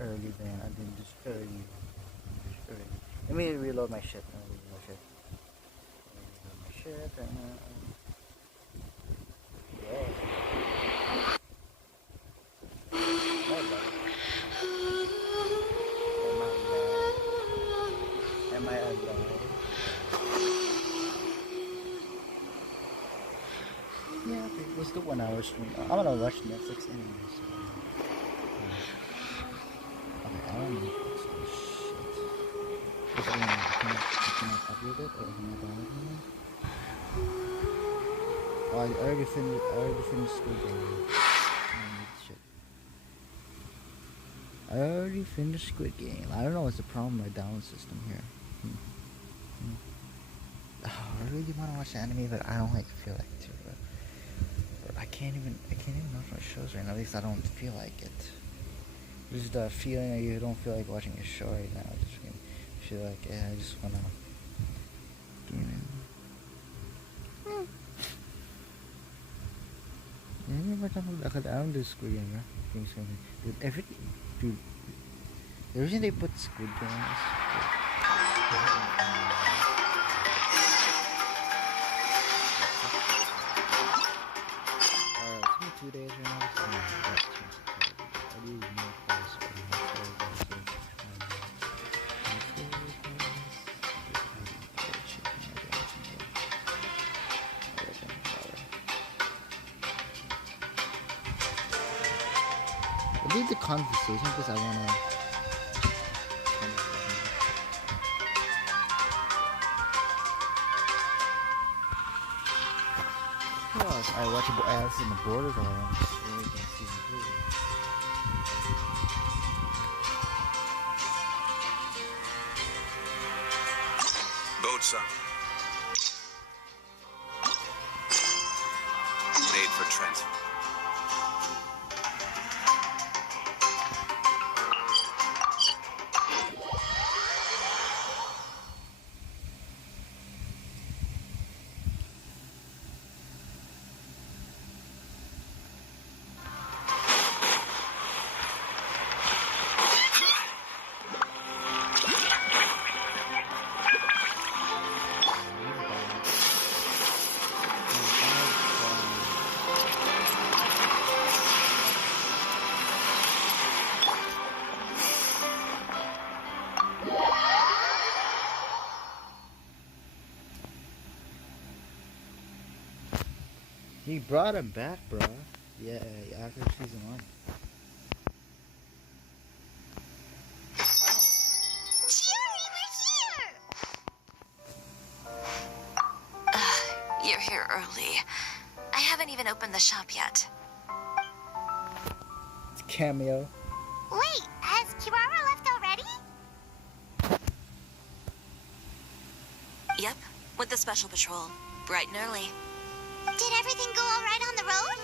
early then. I didn't just early. Just early. Let me reload my shit. Let me reload my shit. Reload my shit right now. Yeah. My bad. Am I alive? Yeah, okay. Let's do 1 hour stream. I'm gonna watch Netflix anyway, so. Okay, I don't need this. Oh, shit. What's going on? I cannot upload it or can I download it anymore? Oh, I already finished Squid Game. I don't need shit. I already finished Squid Game. I don't know what's the problem with my download system here. Oh, I really want to watch anime, but I don't like feel like to. But I can't even watch my shows right now. At least I don't feel like it. There's the feeling that you don't feel like watching a show right now. I just feel like, yeah, I just wanna do it. I don't do Squid Game, right? Dude, dude, the reason they put Squid Games. It's been 2 days right now. I do more calls. I'll leave the conversation because I wanna. I watch Alice in the Borderlands season 3. Boat sunk. Made for transfer. He brought him back, bro. Yeah, after season 1. Cheery, we're here! You're here early. I haven't even opened the shop yet. It's a cameo. Wait, has Kirara left already? Yep, with the special patrol. Bright and early. Did everything go all right on the road?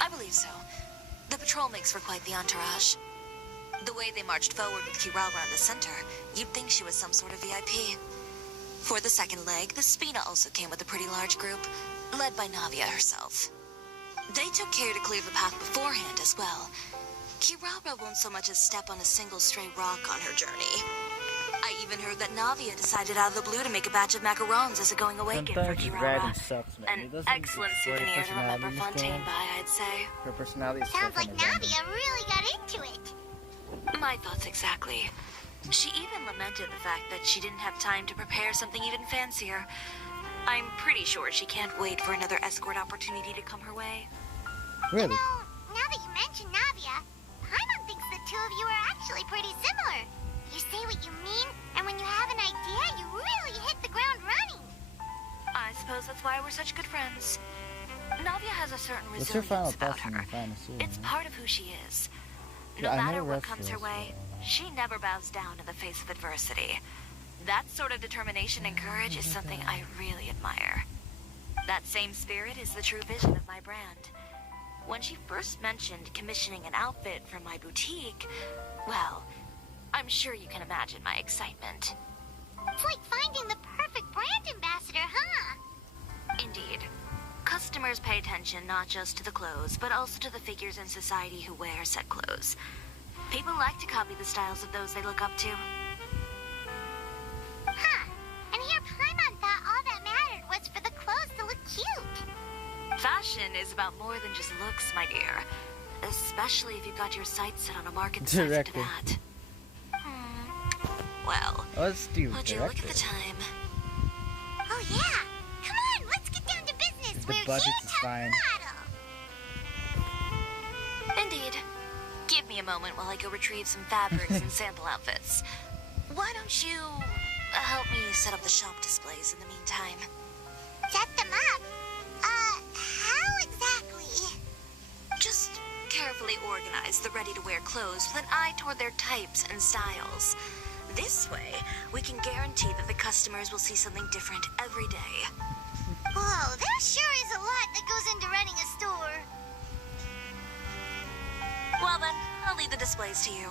I believe so. The patrol makes for quite the entourage. The way they marched forward with Kirara in the center, you'd think she was some sort of VIP. For the second leg, the Spina also came with a pretty large group, led by Navia herself. They took care to clear the path beforehand as well. Kirara won't so much as step on a single stray rock on her journey. I even heard that Navia decided out of the blue to make a batch of macarons as a going-away gift for Sometimes writing Kirara. sucks, man. It An doesn't excellent explore the souvenir to remember personality in this Fontaine game. by, I'd say. Her personality is Sounds so like kinda random. Navia really got into it. My thoughts exactly. She even lamented the fact that she didn't have time to prepare something even fancier. I'm pretty sure she can't wait for another escort opportunity to come her way. Really? You know, now that you mention Navia, Paimon thinks the two of you are actually pretty similar. You say what you mean, and when you have an idea, you really hit the ground running. I suppose that's why we're such good friends. Navia has a certain What's her resilience final about thoughts on her. the final season? It's part of who she is. No Yeah, I matter never what read comes her this, way, she never bows down in the face of adversity. That sort of determination and courage is something I really admire. That same spirit is the true vision of my brand. When she first mentioned commissioning an outfit from my boutique, well, I'm sure you can imagine my excitement. It's like finding the perfect brand ambassador, huh? Indeed. customers pay attention not just to the clothes, but also to the figures in society who wear said clothes. People like to copy the styles of those they look up to. Huh. And here Paimon thought all that mattered was for the clothes to look cute. Fashion is about more than just looks, my dear. Especially if you've got your sights set on a market size into Director. that. Well, Let's do would you look at the director. time? Oh yeah. Come on, let's get down to business. The We're budget here is to fine. model. Indeed. Give me a moment while I go retrieve some fabrics and sample outfits. Why don't you help me set up the shop displays in the meantime? Set them up? How exactly? Just carefully organize the ready-to-wear clothes with an eye toward their types and styles. This way, we can guarantee that the customers will see something different every day. Whoa, there sure is a lot that goes into running a store. Well then, I'll leave the displays to you.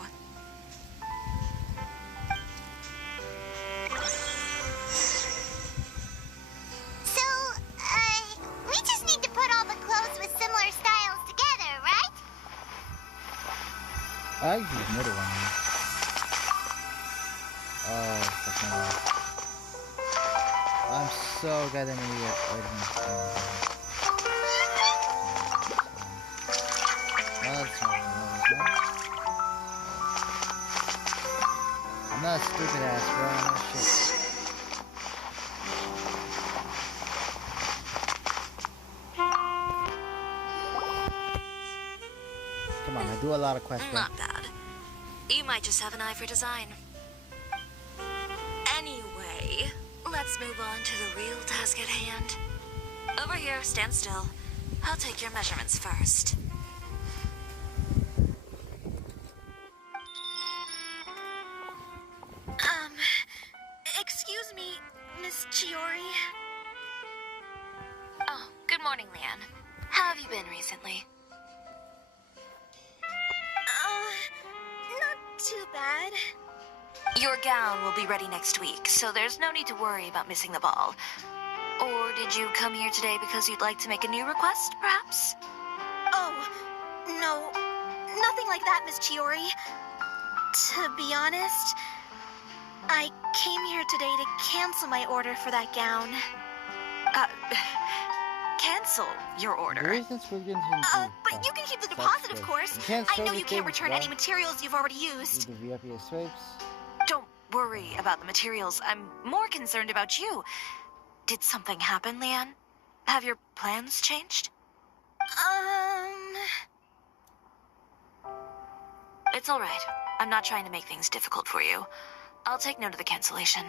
So, we just need to put all the clothes with similar styles together, right? I use the middle one. Oh, fucking hell. I'm so goddamn idiot. Wait a minute. That's not I'm not a stupid ass, bro. I'm not shit. Come on, I do a lot of quests, bro. Not bad. You might just have an eye for design. Anyway, let's move on to the real task at hand. Over here, stand still. I'll take your measurements first. Excuse me, Miss Chiori. Oh, good morning, Leanne. How have you been recently? Not too bad. Your gown will be ready next week, so there's no need to worry about missing the ball. Or did you come here today because you'd like to make a new request, perhaps? Oh, no. Nothing like that, Miss Chiori. To be honest, I came here today to cancel my order for that gown. Cancel your Where order. is this for Genshin Impact? But you can keep the That's deposit, of good. course. You can't I sell know the you can't things, return bro. any materials you've already used. The VIP swipes. Don't worry about the materials. I'm more concerned about you. Did something happen, Leanne? Have your plans changed? It's all right. I'm not trying to make things difficult for you. I'll take note of the cancellation.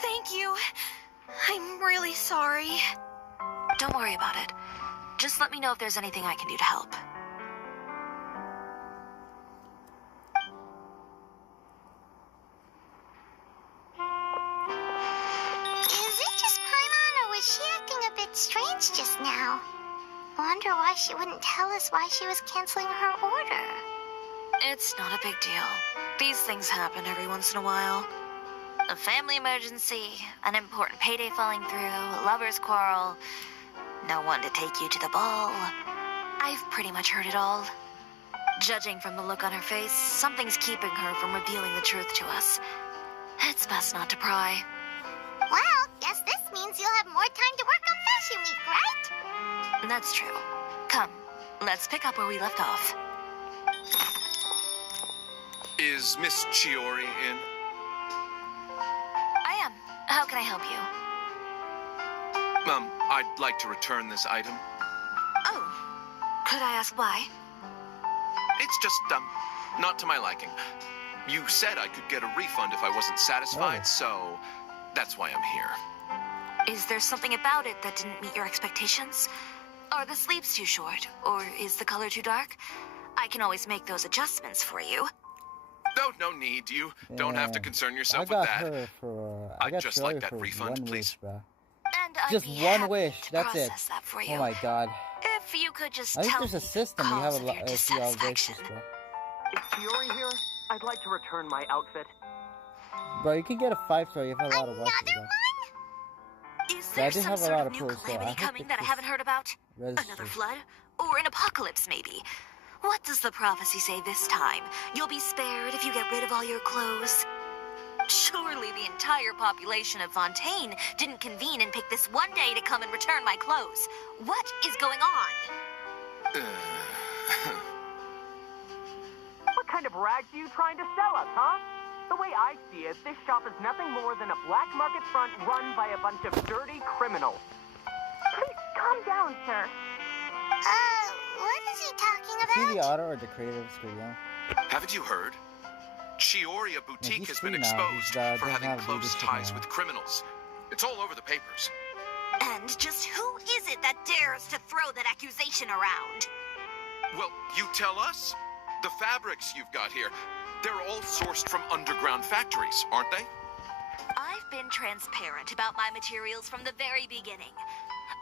Thank you. I'm really sorry. Don't worry about it. Just let me know if there's anything I can do to help. Is it just Paimon, or was she acting a bit strange just now? Wonder why she wouldn't tell us why she was canceling her order. It's not a big deal. These things happen every once in a while. A family emergency, an important payday falling through, a lover's quarrel, no one to take you to the ball. I've pretty much heard it all. Judging from the look on her face, something's keeping her from revealing the truth to us. It's best not to pry. Well, guess this means you'll have more time to work on Fashion Week, right? That's true. Come, let's pick up where we left off. Is Miss Chiori in? I am. How can I help you? I'd like to return this item. Oh, could I ask why? It's just, not to my liking. You said I could get a refund if I wasn't satisfied, Oh. so that's why I'm here. Is there something about it that didn't meet your expectations? Are the sleeves too short? Or is the color too dark? I can always make those adjustments for you. No need. You don't have to Yeah. concern I yourself got with that. her for. I'd got just Troy like that for refund, one please. wish, bro. And I'd Just be one happy wish, to that's it. process that for you. Oh my god. If you could just I think tell there's a me system. the You have cause a of lot your of dissatisfaction. bro. Is Chiori here? I'd like to return my outfit. Bro, you can get a 5-star. You have a lot of watches, Another bro. one? Is Is Yeah, I there do some have a sort lot of of new pros, so I calamity hope coming it that I just haven't heard about? registers. Another flood? Or an apocalypse, maybe? What does the prophecy say this time? You'll be spared if you get rid of all your clothes? Surely the entire population of Fontaine didn't convene and pick this one day to come and return my clothes. What is going on? What kind of rags are you trying to sell us, huh? The way I see it, this shop is nothing more than a black market front run by a bunch of dirty criminals. Please calm down, sir. What is he talking Is he the about? author or the creator of Scooby-Doo? Haven't you heard? Chioria Boutique he's has been free now. exposed He's, for having doesn't have close leadership ties now. with criminals. It's all over the papers. And just who is it that dares to throw that accusation around? Well, you tell us. The fabrics you've got here, they're all sourced from underground factories, aren't they? I've been transparent about my materials from the very beginning.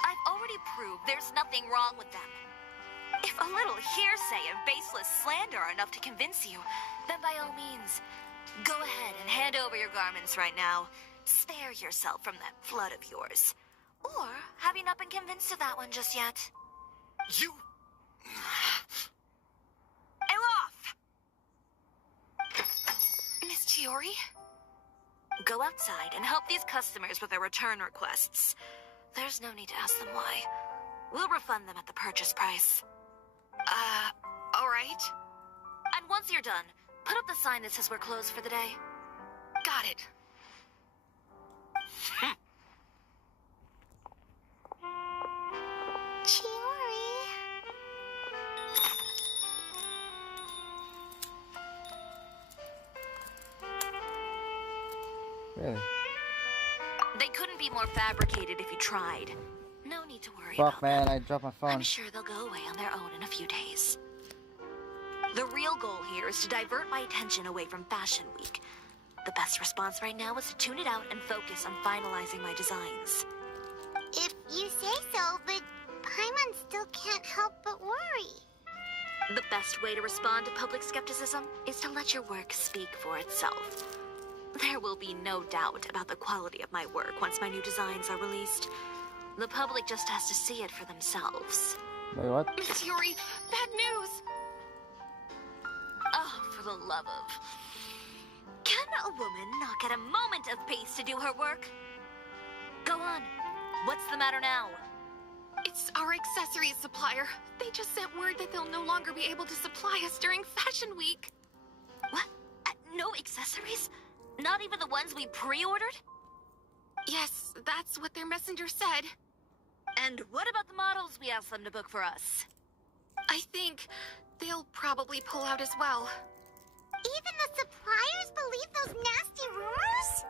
I've already proved there's nothing wrong with them. If a little hearsay and baseless slander are enough to convince you, then by all means, go ahead and hand over your garments right now. Spare yourself from that flood of yours. Or have you not been convinced of that one just yet? You... Elof! Miss Chiori? Go outside and help these customers with their return requests. There's no need to ask them why. We'll refund them at the purchase price. All right. And once you're done, put up the sign that says we're closed for the day. Got it. Chiori. Really? They couldn't be more fabricated if you tried. No need to worry Fuck, about man, them. I dropped my phone. I'm sure they'll go away on their own in a few days. The real goal here is to divert my attention away from Fashion Week. The best response right now is to tune it out and focus on finalizing my designs. If you say so, but Paimon still can't help but worry. The best way to respond to public skepticism is to let your work speak for itself. There will be no doubt about the quality of my work once my new designs are released. The public just has to see it for themselves. Wait, what? Miss Chiori, bad news! Oh, for the love of... Can a woman not get a moment of peace to do her work? Go on. What's the matter now? It's our accessories supplier. They just sent word that they'll no longer be able to supply us during Fashion Week. What? No accessories? Not even the ones we pre-ordered? Yes, that's what their messenger said. And what about the models we asked them to book for us? I think they'll probably pull out as well. Even the suppliers believe those nasty rumors?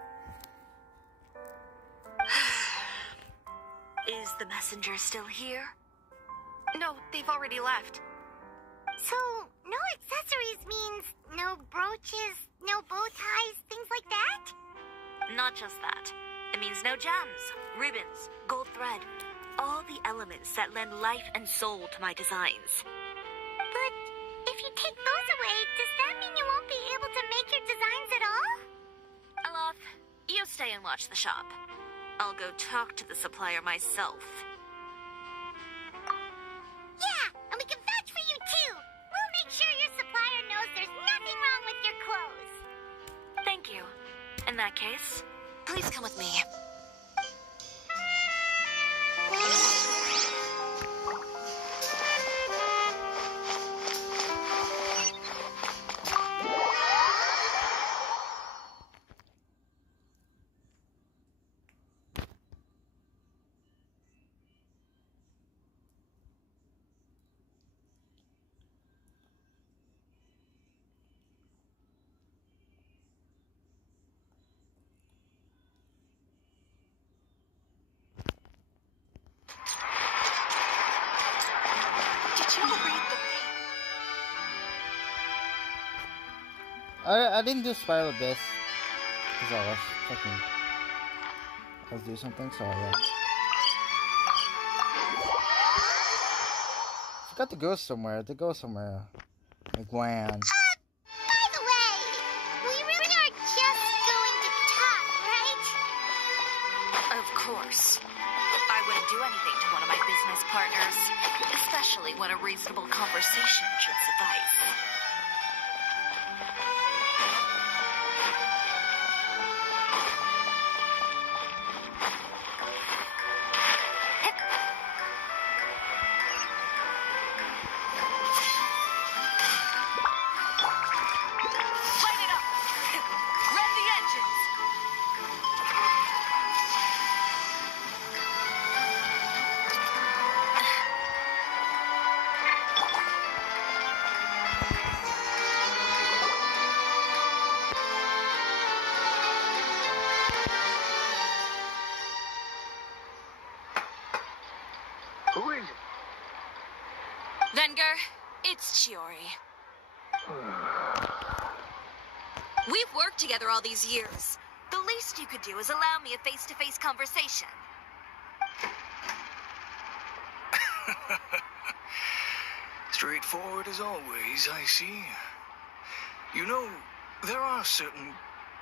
Is the messenger still here? No, they've already left. So, no accessories means no brooches, no bow ties, things like that? Not just that. It means no gems, ribbons, gold thread. All the elements that lend life and soul to my designs. But if you take those away, does that mean you won't be able to make your designs at all? Alof, you stay and watch the shop. I'll go talk to the supplier myself. Yeah, and we can vouch for you too. We'll make sure your supplier knows there's nothing wrong with your clothes. Thank you. In that case, please come with me. Did you read the I didn't do Spiral Abyss because I was fucking. I was doing something, so yeah. Forgot to go somewhere. Like when? By the way, we really are just going to talk, right? Of course. do anything to one of my business partners, especially when a reasonable conversation should suffice. Light it up! Rev the engines! Who is it? Venger, it's Chiori. We've worked together all these years. The least you could do is allow me a face-to-face conversation. Straightforward as always, I see. You know, there are certain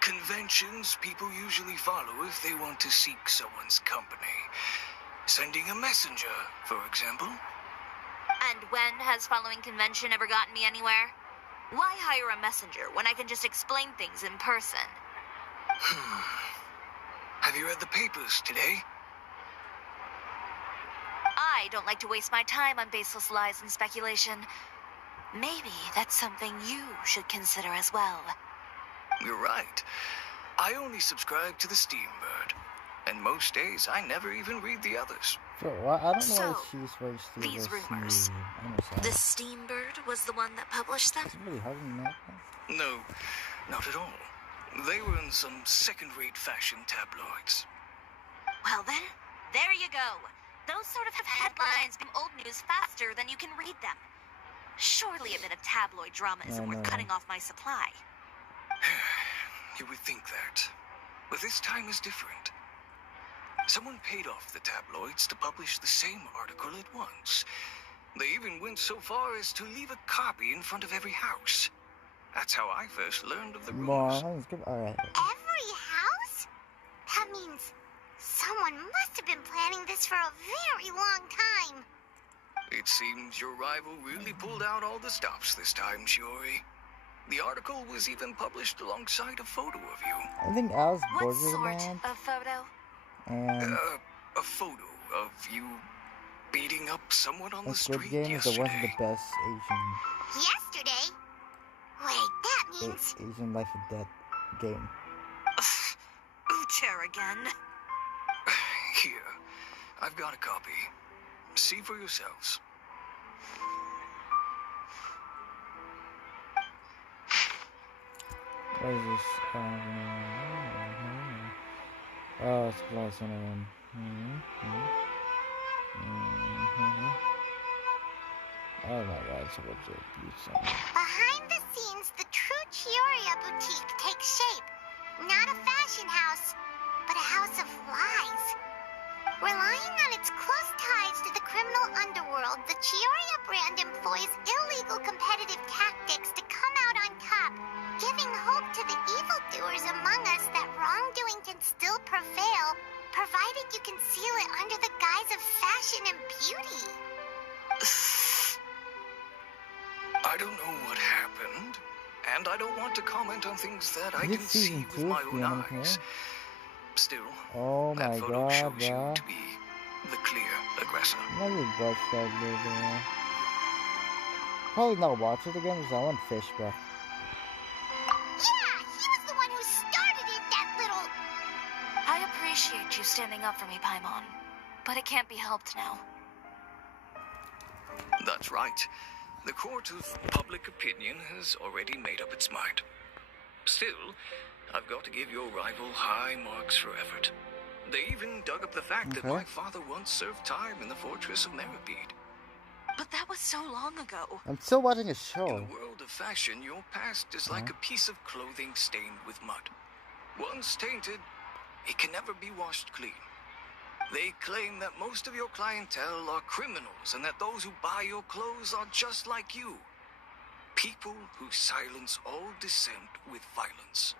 conventions people usually follow if they want to seek someone's company. Sending a messenger, for example. And when has following convention ever gotten me anywhere? Why hire a messenger when I can just explain things in person? Have you read the papers today? I don't like to waste my time on baseless lies and speculation. Maybe that's something you should consider as well. You're right. I only subscribe to the Steambird. And most days, I never even read the others. So, I don't know So, why she's supposed to these listen rumors. to- I understand. The Steambird was the one that published them? It's really hard to know. No, not at all. They were in some second-rate fashion tabloids. Well then, there you go. Those sort of have headlines become old news faster than you can read them. Surely a bit of tabloid drama isn't worth cutting off my supply. You would think that. But this time is different. Someone paid off the tabloids to publish the same article at once. They even went so far as to leave a copy in front of every house. That's how I first learned of the rumors. Alright. Every house? That means someone must have been planning this for a very long time. It seems your rival really pulled out all the stops this time, Shiori. The article was even published alongside a photo of you. I think Alice What Borges sort man of photo? and A photo of you beating up someone on the the Squid street Game is the one of yesterday. the best Yesterday? Wait, that means... Asian Life or Death game. Ucher again. Here, I've got a copy. See for yourselves. What is this? Oh, it's close one of them. Oh my god, it's a bunch of abuse. Behind the scenes, the true Chioria boutique takes shape. Not a fashion house, but a house of lies. Relying on its close ties to the criminal underworld, the Chioria brand employs illegal competitive tactics to come out on top, giving hope to the evildoers among us that wrongdoing can still prevail, provided you conceal it under the guise of fashion and beauty. I don't know what happened, and I don't want to comment on things that I Is it didn't see season with 2 my of own the anime? eyes. Still, Oh that my photo god, shows you bro. to be the clear aggressor. I would watch that video. Probably not watch it again because I want fish, bro. Yeah, he was the one who started it, that little... I appreciate you standing up for me, Paimon. But it can't be helped now. That's right. The court of public opinion has already made up its mind. Still, I've got to give your rival high marks for effort. They even dug up the fact that Okay. my father once served time in the fortress of Meripede. But that was so long ago. I'm still watching a In show. the world of fashion, your past is like a piece of clothing stained with mud. Once tainted, it can never be washed clean. They claim that most of your clientele are criminals and that those who buy your clothes are just like you. People who silence all dissent with violence.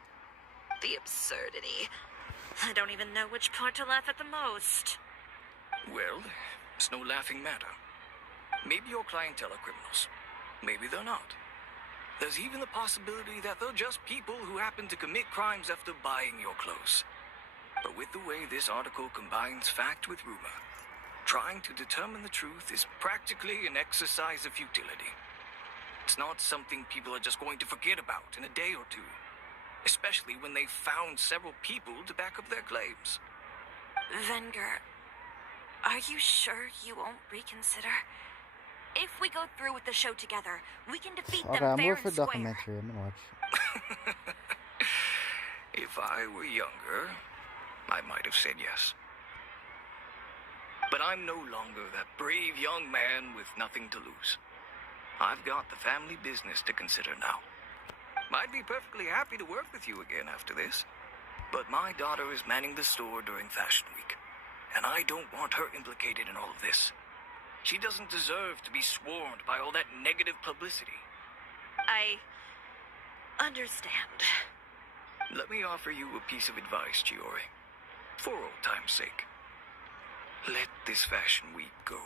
The absurdity. I don't even know which part to laugh at the most. Well, it's no laughing matter. Maybe your clientele are criminals. Maybe they're not. There's even the possibility that they're just people who happen to commit crimes after buying your clothes. But with the way this article combines fact with rumor, trying to determine the truth is practically an exercise of futility. It's not something people are just going to forget about in a day or two, especially when they've found several people to back up their claims. Venger, are you sure you won't reconsider? If we go through with the show together, we can defeat Okay, them I'm fair more for and square. documentary. I'm gonna watch. If I were younger, I might have said yes. But I'm no longer that brave young man with nothing to lose. I've got the family business to consider now. I'd be perfectly happy to work with you again after this. But my daughter is manning the store during Fashion Week, and I don't want her implicated in all of this. She doesn't deserve to be swarmed by all that negative publicity. I understand. Let me offer you a piece of advice, Chiori. For old time's sake. Let this Fashion Week go.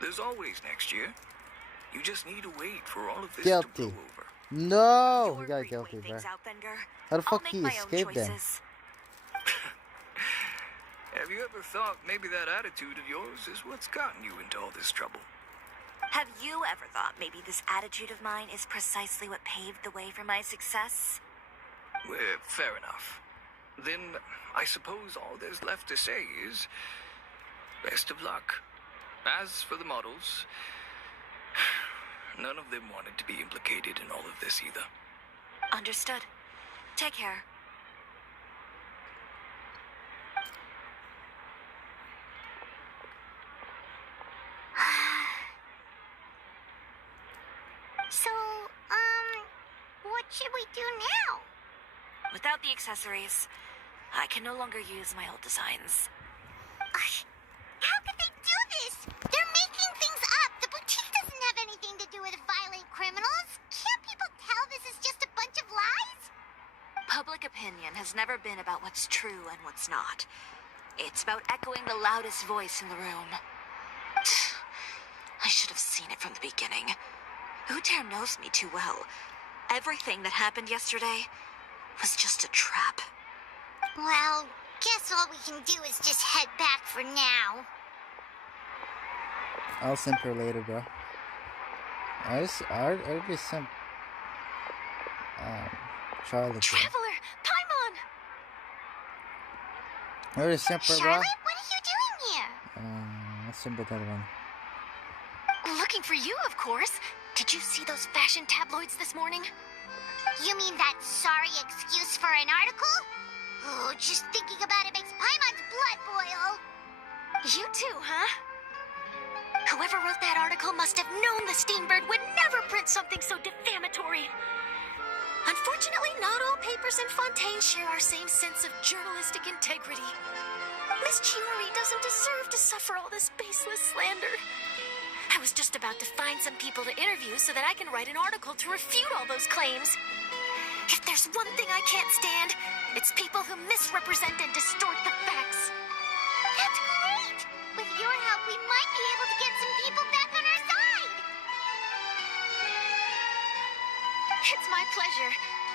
There's always next year. You just need to wait for all of this to blow over. No! You're He got free to guilty, weigh bro. things out, Venger. How the I'll fuck make he my own escaped then? choices. Have you ever thought maybe that attitude of yours is what's gotten you into all this trouble? Have you ever thought maybe this attitude of mine is precisely what paved the way for my success? Well, fair enough. Then I suppose all there's left to say is best of luck. As for the models, none of them wanted to be implicated in all of this either. Understood. Take care. So, what should we do now? Without the accessories, I can no longer use my old designs. How could they do this? They're making things up. The boutique doesn't have anything to do with violent criminals. Can't people tell this is just a bunch of lies? Public opinion has never been about what's true and what's not. It's about echoing the loudest voice in the room. I should have seen it from the beginning. Uter knows me too well. Everything that happened yesterday was just a trap. Well, guess all we can do is just head back for now. I'll simp her later, bro. I just simp Charlotte. Traveler, Paimon! I already simp her, bro. Charlotte, what are you doing here? Let's simp that one. Looking for you, of course. Did you see those fashion tabloids this morning? You mean that sorry excuse for an article? Oh, just thinking about it makes Paimon's blood boil. You too, huh? Whoever wrote that article must have known the Steambird would never print something so defamatory. Unfortunately, not all papers in Fontaine share our same sense of journalistic integrity. Miss Chiori doesn't deserve to suffer all this baseless slander. I was just about to find some people to interview so that I can write an article to refute all those claims. If there's one thing I can't stand, it's people who misrepresent and distort the facts. That's great! With your help, we might be able to get some people back on our side! It's my pleasure.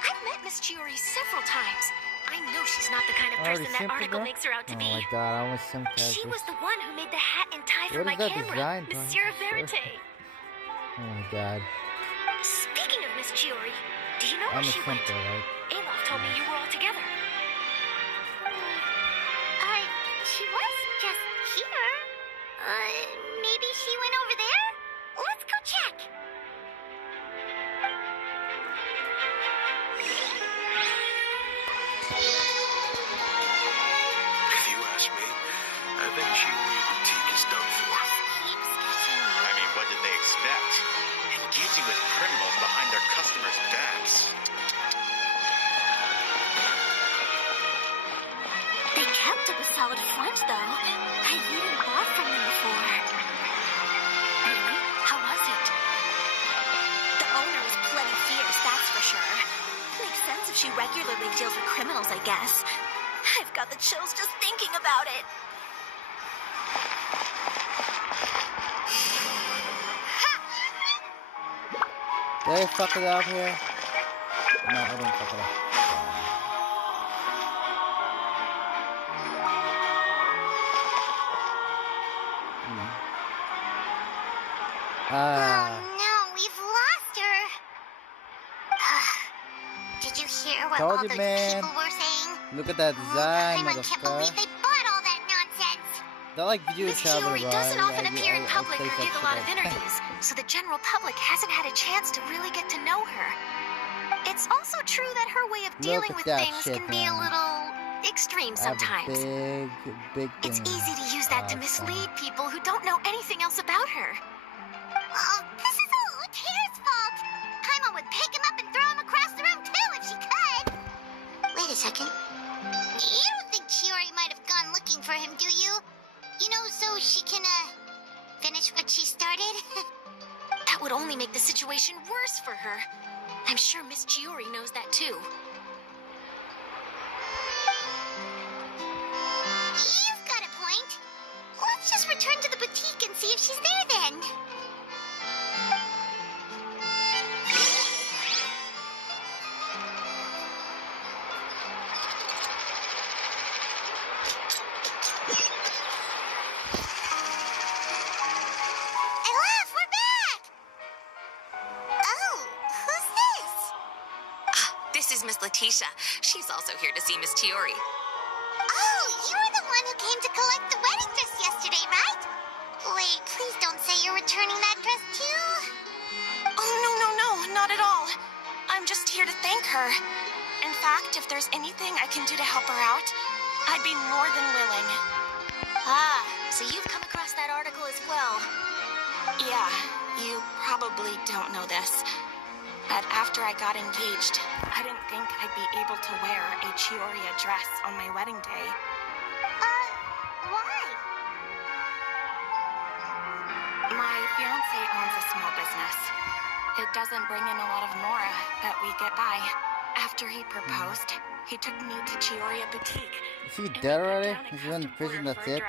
I've met Miss Chiori several times. I know she's not the kind of person that article makes her out to Oh be. my god, I almost simped She characters. was the one who made the hat and tie for What my is that camera, design, bro? Monsieur Verite. Oh my god. Speaking of Miss Chiori, do you know I'm where a she went? simper, right? Alof told me you were all together. She was just here. Maybe she went over there? Let's go check. If you ask me, I think Chiori Boutique is done for. Keep sketching me. I mean, what did they expect? Engaging with criminals behind their customers' backs. They kept up a solid front, though. I've even bought from them before. Really? How was it? The owner was plenty fierce, that's for sure. Makes sense if she regularly deals with criminals, I guess. I've got the chills just thinking about it. Did I fuck it up here? No, I didn't fuck it up. Oh no, we've lost her. Did you hear what Told all you, those man. people were saying? Look at that design, I can't believe motherfucker. they bought all that nonsense. They're like video Miss traveling, Chiori bro. doesn't often I appear in public or place give that a lot shit of all the time. interviews, so the general public hasn't had a chance to really get to know her. It's also true that her way of dealing at with that things shit, can be a man. little extreme I have a sometimes. big It's thing. easy to use that to mislead people who don't know anything else about her. Oh, this is all Utira's fault. Paimon would pick him up and throw him across the room too if she could. Wait a second. You don't think Chiori might have gone looking for him, do you? You know, so she can, finish what she started? That would only make the situation worse for her. I'm sure Miss Chiori knows that too. You've got a point. Let's just return to the boutique and see if she's there then. Elaf, we're back! Oh, who's this? This is Miss Letitia. She's also here to see Miss Chiori. Oh, you were the one who came to collect the wedding dress yesterday, right? Wait, please don't say you're returning that dress too. Oh, no, not at all. I'm just here to thank her. In fact, if there's anything I can do to help her out, I'd be more than willing. Ah, so you've come across that article as well. Yeah, you probably don't know this, but after I got engaged, I didn't think I'd be able to wear a Chioriya dress on my wedding day. Why? My fiancé owns a small business. It doesn't bring in a lot of mora, but we get by. After he proposed, he took me to Chioriya Boutique. Is he dead already? He's in prison, that's it?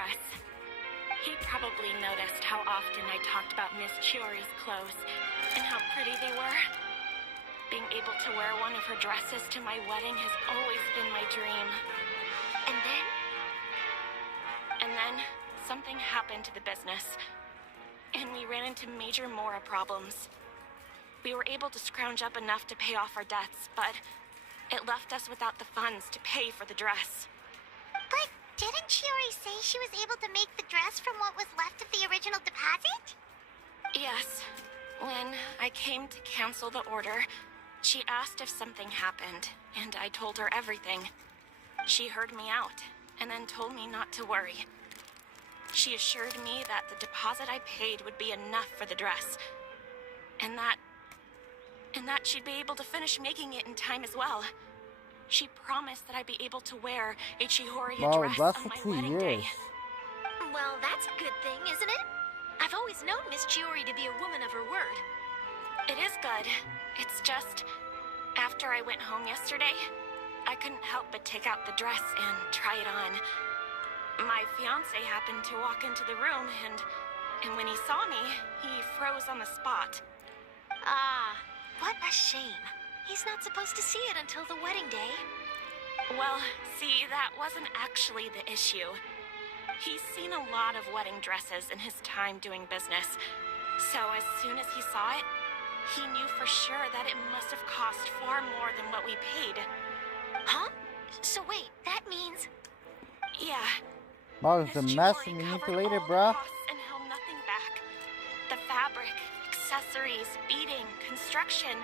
He probably noticed how often I talked about Miss Chiori's clothes and how pretty they were. Being able to wear one of her dresses to my wedding has always been my dream. And then something happened to the business, and we ran into major mora problems. We were able to scrounge up enough to pay off our debts, but it left us without the funds to pay for the dress. But didn't Chiori say she was able to make the dress from what was left of the original deposit? Yes. When I came to cancel the order, she asked if something happened, and I told her everything. She heard me out, and then told me not to worry. She assured me that the deposit I paid would be enough for the dress, and that she'd be able to finish making it in time as well. She promised that I'd be able to wear a Chioriya dress on my wedding day. Well, that's a good thing, isn't it? I've always known Miss Chiori to be a woman of her word. It is good. It's just, after I went home yesterday, I couldn't help but take out the dress and try it on. My fiancé happened to walk into the room, and when he saw me, he froze on the spot. Ah, what a shame. He's not supposed to see it until the wedding day. Well, see, that wasn't actually the issue. He's seen a lot of wedding dresses in his time doing business, so as soon as he saw it, he knew for sure that it must have cost far more than what we paid. Huh? So wait, that means... Yeah. Wow, it's a Miss mess Chiori manipulated, covered all bruh. the costs and held nothing back. The fabric, accessories, beading, construction,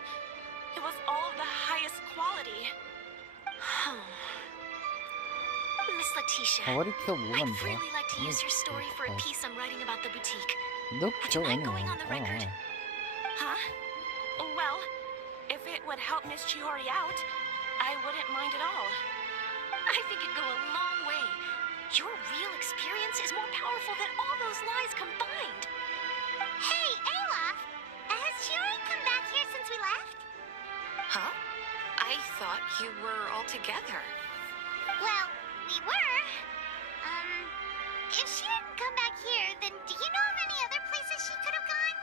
it was all of the highest quality. Miss Letitia, Oh, what did he kill woman, I'd bro? really like to use your story for a piece I'm writing about the boutique. Don't Would kill you mind anyone. going on the record? Huh? Well, if it would help Miss Chiori out, I wouldn't mind at all. I think it'd go a long way. Your real experience is more powerful than all those lies combined. Hey, Olaf! Has Chiori come back here since we left? Huh? I thought you were all together. Well, we were. If she didn't come back here, then do you know of any other places she could have gone?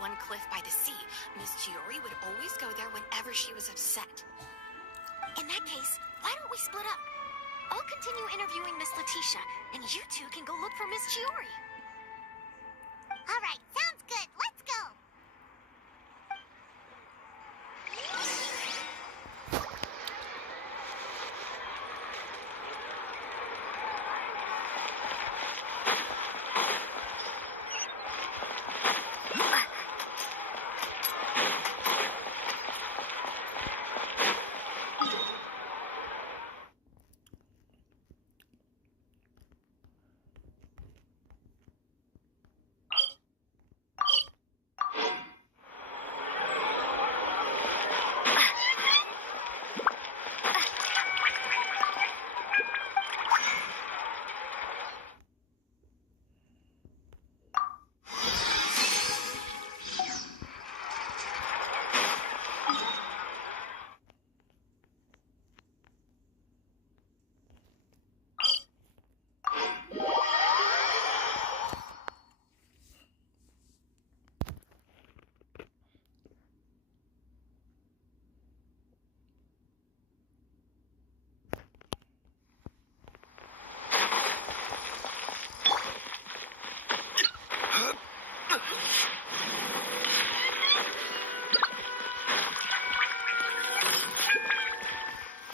one cliff by the sea. Miss Chiori would always go there whenever she was upset. In that case, why don't we split up? I'll continue interviewing Miss Letitia, and you two can go look for Miss Chiori. All right, sounds good. Let's go.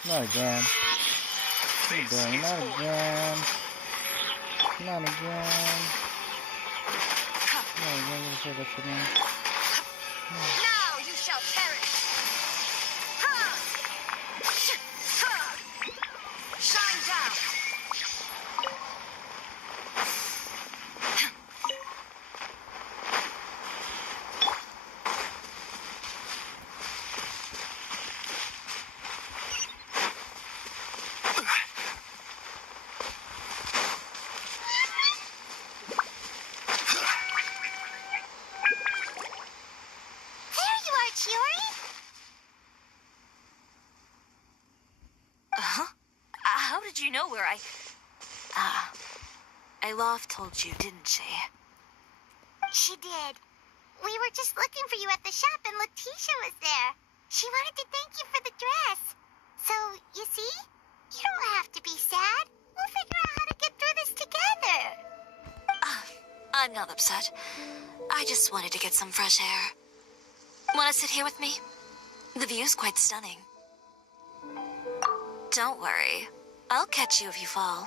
Not again. What are you doing? Not again. Not again. Not again. You say that for me. Now you shall perish! Shine down! How did you know where Aloft told you, didn't she? She did. We were just looking for you at the shop and Letitia was there. She wanted to thank you for the dress. So, you see? You don't have to be sad. We'll figure out how to get through this together. I'm not upset. I just wanted to get some fresh air. Want to sit here with me? The view's quite stunning. Don't worry. I'll catch you if you fall.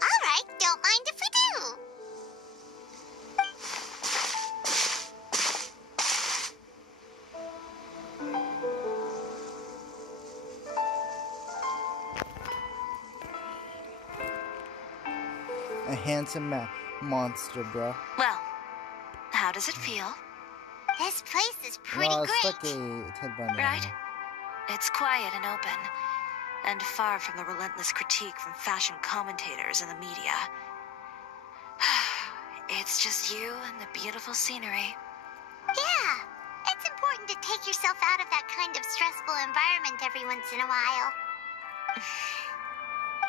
All right, don't mind if we do. A handsome monster, bro. Well, how does it feel? This place is pretty No, it's great. like a Ted Bundy. Right? It's quiet and open, and far from the relentless critique from fashion commentators and the media. It's just you and the beautiful scenery. Yeah, it's important to take yourself out of that kind of stressful environment every once in a while.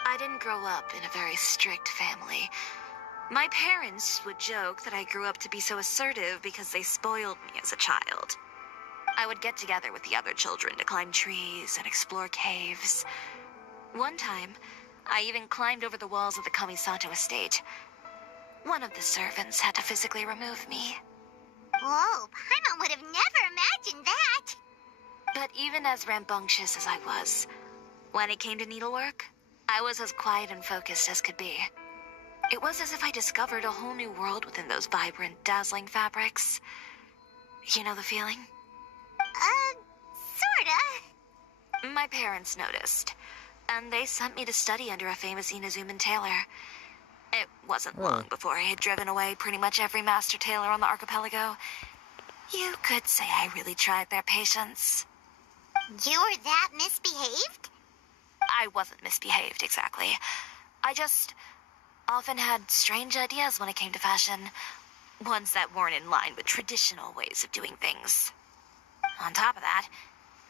I didn't grow up in a very strict family. My parents would joke that I grew up to be so assertive because they spoiled me as a child. I would get together with the other children to climb trees and explore caves. One time, I even climbed over the walls of the Kamisato estate. One of the servants had to physically remove me. Whoa, Paimon would have never imagined that. But even as rambunctious as I was, when it came to needlework, I was as quiet and focused as could be. It was as if I discovered a whole new world within those vibrant, dazzling fabrics. You know the feeling? Sorta. My parents noticed, and they sent me to study under a famous Inazuman tailor. It wasn't long before I had driven away pretty much every master tailor on the archipelago. You could say I really tried their patience. You were that misbehaved? I wasn't misbehaved, exactly. I just often had strange ideas when it came to fashion. Ones that weren't in line with traditional ways of doing things. On top of that,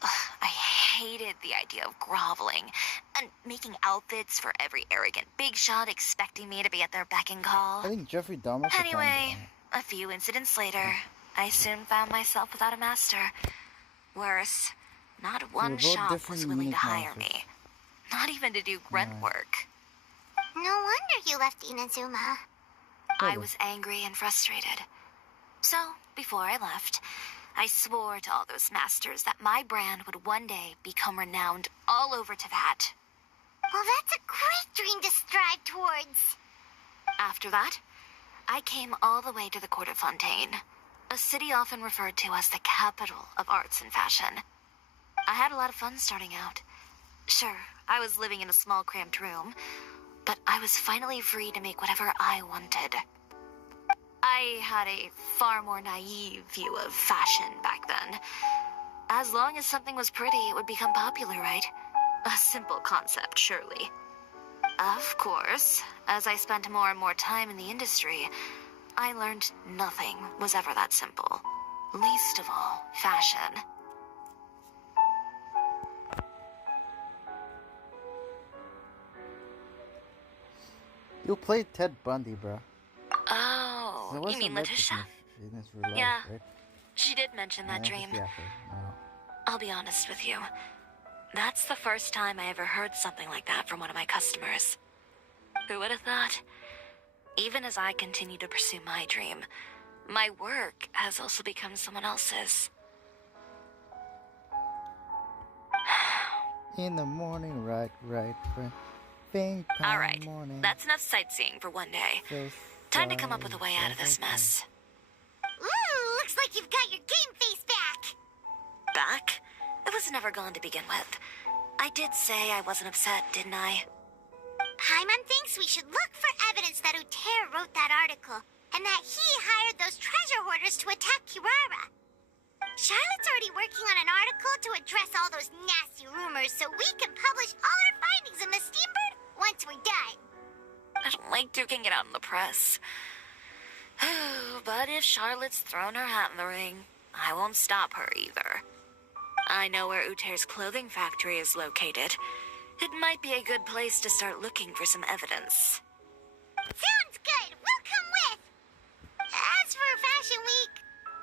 I hated the idea of groveling and making outfits for every arrogant big shot expecting me to be at their beck and call. I think Jeffrey Dahmer. Anyway, a few incidents later, I soon found myself without a master. Worse, not one both shop different was willing to unique hire monsters. me. Not even to do grunt work. No wonder you left Inazuma. I was angry and frustrated. So, before I left, I swore to all those masters that my brand would one day become renowned all over Teyvat. Well, that's a great dream to strive towards. After that, I came all the way to the court of Fontaine, a city often referred to as the capital of arts and fashion. I had a lot of fun starting out. Sure, I was living in a small cramped room, but I was finally free to make whatever I wanted. I had a far more naive view of fashion back then. As long as something was pretty, it would become popular, right? A simple concept, surely. Of course, as I spent more and more time in the industry, I learned nothing was ever that simple. Least of all, fashion. You played Ted Bundy, bro. Oh, There you wasn't mean like this Letitia? in this real life, Yeah, right? she did mention that dream. Yeah, no. I'll be honest with you. That's the first time I ever heard something like that from one of my customers. Who would have thought? Even as I continue to pursue my dream, my work has also become someone else's. In the morning, right. Ping pong All right, morning. that's enough sightseeing for one day. So Time to come up with a way out of this mess. Ooh, looks like you've got your game face back. Back? It was never gone to begin with. I did say I wasn't upset, didn't I? Paimon thinks we should look for evidence that Uter wrote that article, and that he hired those treasure hoarders to attack Kirara. Charlotte's already working on an article to address all those nasty rumors so we can publish all our findings in the Steambird once we're done. I don't like duking it out in the press. But if Charlotte's thrown her hat in the ring, I won't stop her either. I know where Uter's clothing factory is located. It might be a good place to start looking for some evidence. Sounds good. We'll come with. As for Fashion Week,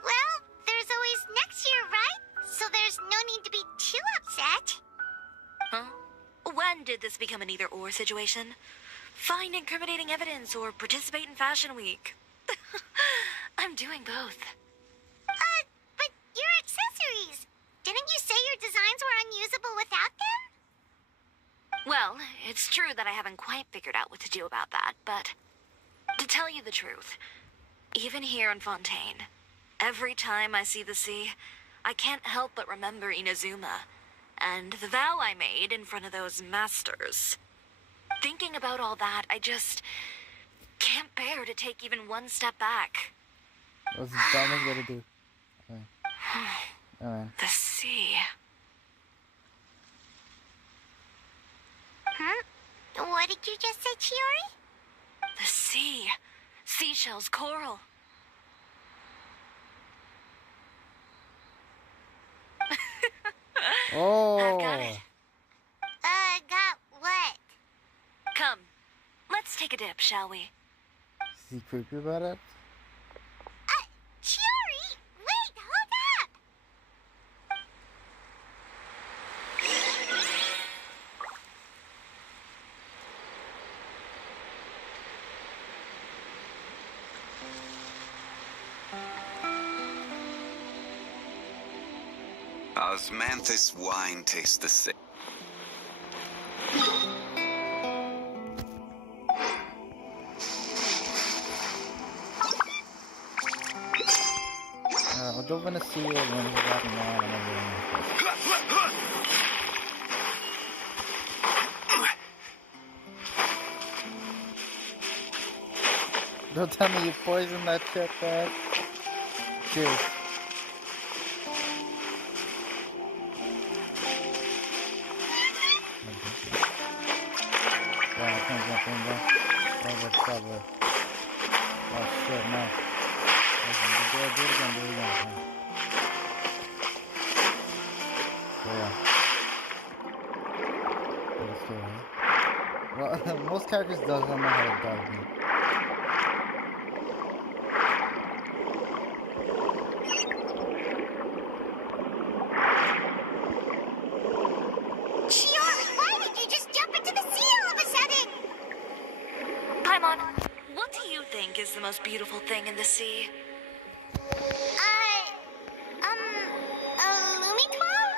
well, there's always next year, right? So there's no need to be too upset. Huh? When did this become an either-or situation? Find incriminating evidence or participate in Fashion Week. I'm doing both. But your accessories. Didn't you say your designs were unusable without them? Well, it's true that I haven't quite figured out what to do about that, but to tell you the truth, even here in Fontaine, every time I see the sea, I can't help but remember Inazuma and the vow I made in front of those masters. Thinking about all that, I just can't bear to take even one step back. What's the dumbest way to do? Alright. The sea. Huh? What did you just say, Chiori? The sea. Seashells, coral. Oh! I've got it. Got what? Come, let's take a dip, shall we? Is he creepy about it? Chiori! Wait, hold up! Osmanthus wine tastes the same. I don't want to see it when he's walking around and everything. Don't tell me you poisoned that shit, man. Cheers. Yeah, I can't jump in there. Cover. Oh shit, no. Do it again. So yeah. Let's do it. Well, most characters don't know how to dodge me. most beautiful thing in the sea? A Lumitwal?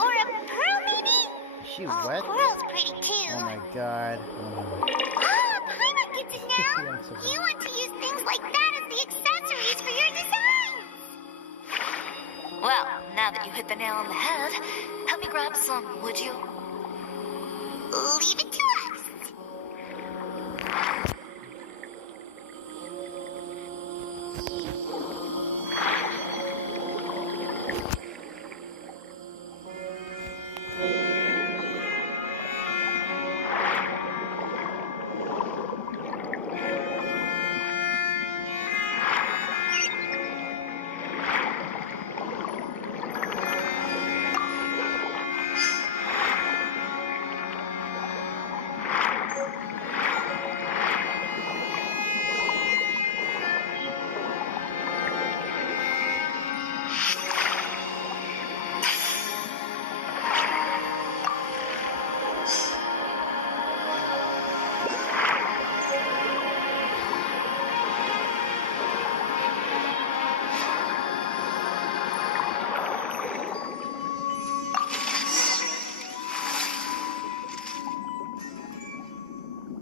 Or a pearl, maybe? She Oh, wet? coral's pretty too. Oh my god. Paimon gets it now! You want to use things like that as the accessories for your designs! Well, now that you hit the nail on the head, help me grab some, would you? Leave it to us!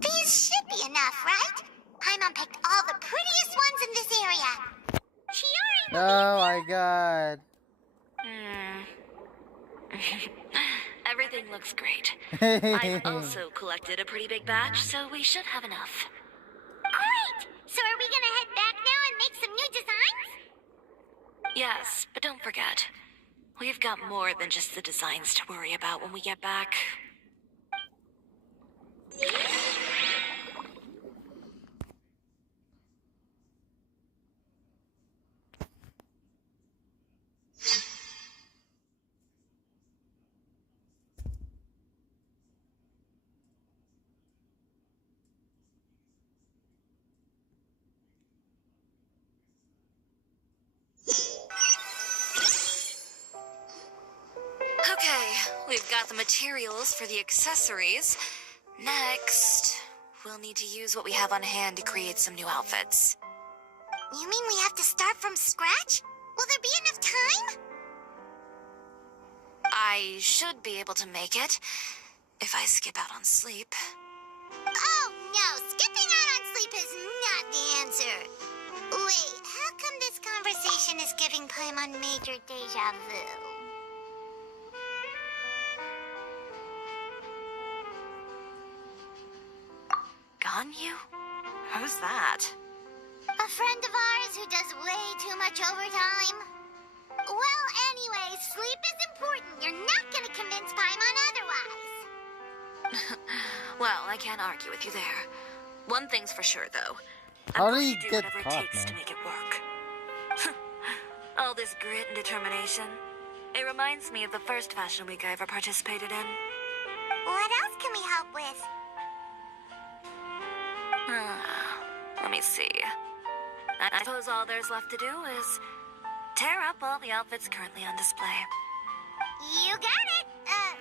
These should be enough, right? Paimon picked all the prettiest ones in this area. Chiori! Oh my god. Everything looks great. I've also collected a pretty big batch, so we should have enough. Great! So are we gonna head back now and make some new designs? Yes, but don't forget, we've got more than just the designs to worry about when we get back. Okay, we've got the materials for the accessories. Next, we'll need to use what we have on hand to create some new outfits. You mean we have to start from scratch? Will there be enough time? I should be able to make it if I skip out on sleep. Oh no, skipping out on sleep is not the answer. Wait, how come this conversation is giving Paimon major deja vu? Ganyu? Who's that? A friend of ours who does way too much overtime. Well, anyway, sleep is important. You're not gonna convince Paimon otherwise. Well, I can't argue with you there. One thing's for sure, though. How I'm do going you to do get whatever caught, it takes to man? make it work. All this grit and determination. It reminds me of the first Fashion Week I ever participated in. What else can we help with? Let me see. I suppose all there's left to do is tear up all the outfits currently on display. You got it!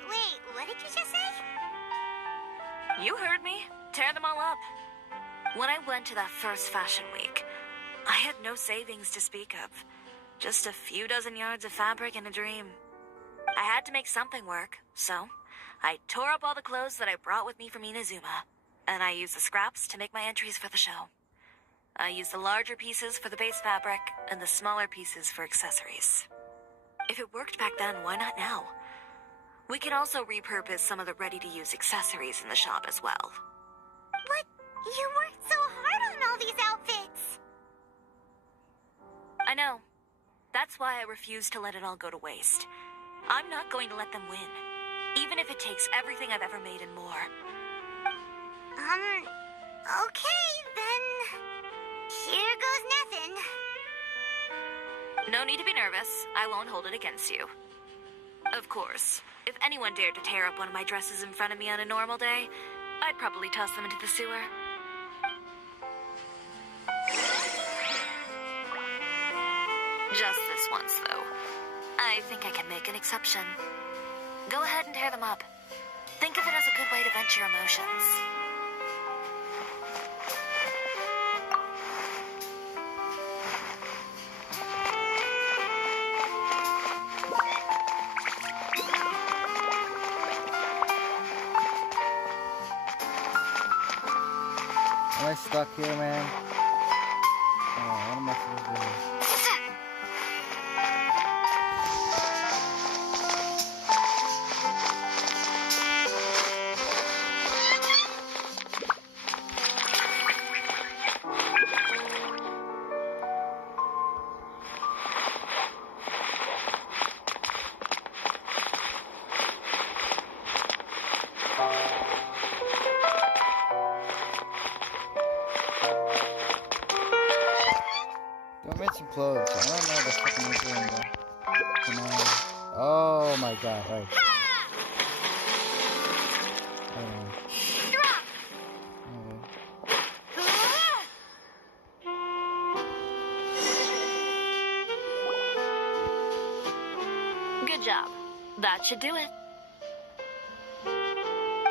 Wait, what did you just say? You heard me. Tear them all up. When I went to that first Fashion Week, I had no savings to speak of. Just a few dozen yards of fabric and a dream. I had to make something work, so I tore up all the clothes that I brought with me from Inazuma, and I used the scraps to make my entries for the show. I used the larger pieces for the base fabric and the smaller pieces for accessories. If it worked back then, why not now? We can also repurpose some of the ready-to-use accessories in the shop as well. But you worked so hard on all these outfits. I know. That's why I refuse to let it all go to waste. I'm not going to let them win, even if it takes everything I've ever made and more. Okay, then. Here goes nothing. No need to be nervous. I won't hold it against you. Of course, if anyone dared to tear up one of my dresses in front of me on a normal day, I'd probably toss them into the sewer. Just this once, though. I think I can make an exception. Go ahead and tear them up. Think of it as a good way to vent your emotions. stuck here, man. Oh, what am I supposed to do? Don't make some clothes. I don't know what the fuck I'm doing though. Come on. Oh my god, right. Good job. That should do it.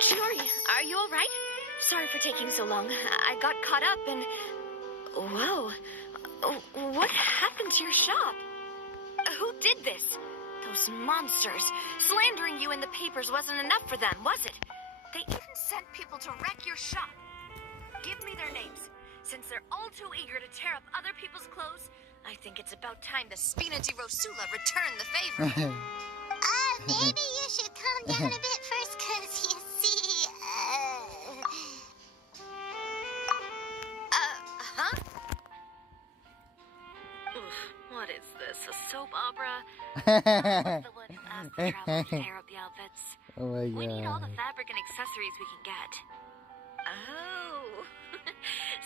Chiori, are you alright? Sorry for taking so long. I got caught up and... Whoa. What happened to your shop? Who did this? Those monsters. Slandering you in the papers wasn't enough for them, was it? They even sent people to wreck your shop. Give me their names. Since they're all too eager to tear up other people's clothes, I think it's about time the Spina di Rosula return the favor. Maybe you should calm down a bit first, cause you see, huh? What is this, a soap opera? Who's the one who asked the travelers to tear up the outfits? Oh my god. We need all the fabric and accessories we can get. Oh,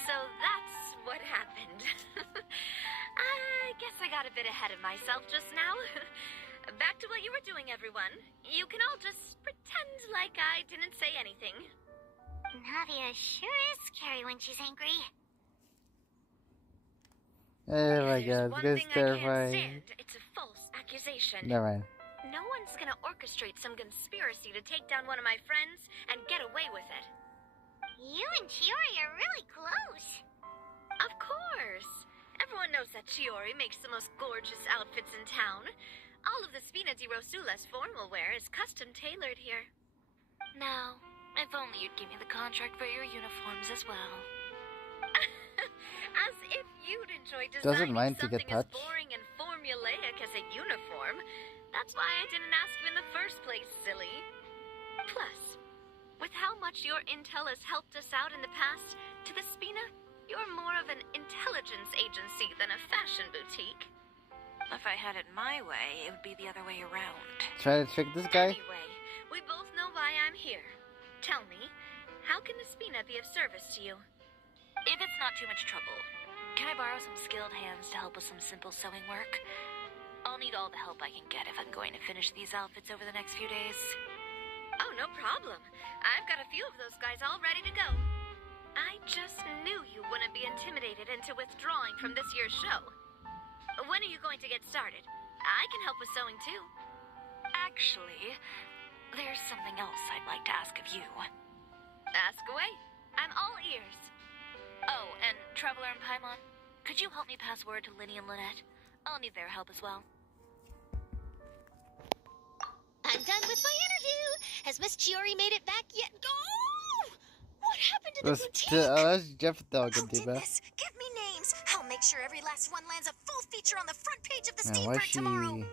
so that's what happened. I guess I got a bit ahead of myself just now. Back to what you were doing, everyone. You can all just pretend like I didn't say anything. Navia sure is scary when she's angry. Oh my god, this is terrifying. It's a false accusation. Never mind. No one's gonna orchestrate some conspiracy to take down one of my friends and get away with it. You and Chiori are really close. Of course. Everyone knows that Chiori makes the most gorgeous outfits in town. All of the Spina di Rosula's formal wear is custom tailored here. Now, if only you'd give me the contract for your uniforms as well. As if you'd enjoy designing something as boring and formulaic as a uniform. That's why I didn't ask you in the first place, silly. Plus, with how much your intel has helped us out in the past, to the Spina, you're more of an intelligence agency than a fashion boutique. If I had it my way, it would be the other way around. Try to trick this guy? Anyway, we both know why I'm here. Tell me, how can the Spina be of service to you? If it's not too much trouble, can I borrow some skilled hands to help with some simple sewing work? I'll need all the help I can get if I'm going to finish these outfits over the next few days. Oh, no problem. I've got a few of those guys all ready to go. I just knew you wouldn't be intimidated into withdrawing from this year's show. When are you going to get started? I can help with sewing too. Actually, there's something else I'd like to ask of you. Ask away. I'm all ears. Oh, and Traveler and Paimon, could you help me pass word to Linny and Lynette? I'll need their help as well. I'm done with my interview. Has Miss Chiori made it back yet? Oh! What happened to the boutique? That's Jeff I'll do this. Give me names. I'll make sure every last one lands a full feature on the front page of the Steambird tomorrow.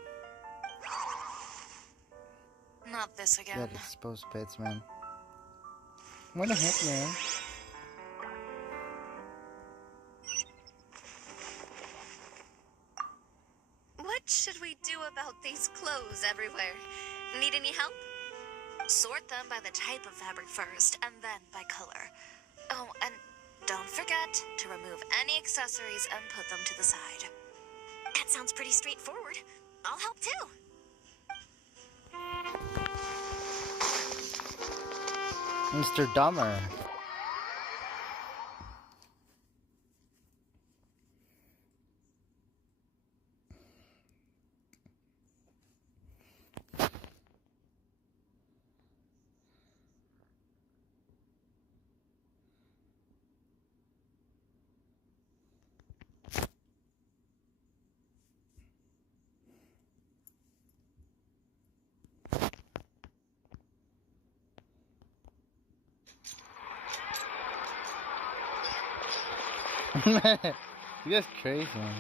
Not this again. Got exposed pits, man. What the heck, man? What should we do about these clothes everywhere? Need any help? Sort them by the type of fabric first, and then by color. Oh, and don't forget to remove any accessories and put them to the side. That sounds pretty straightforward. I'll help too. Mr. Dummer. You guys crazy, man.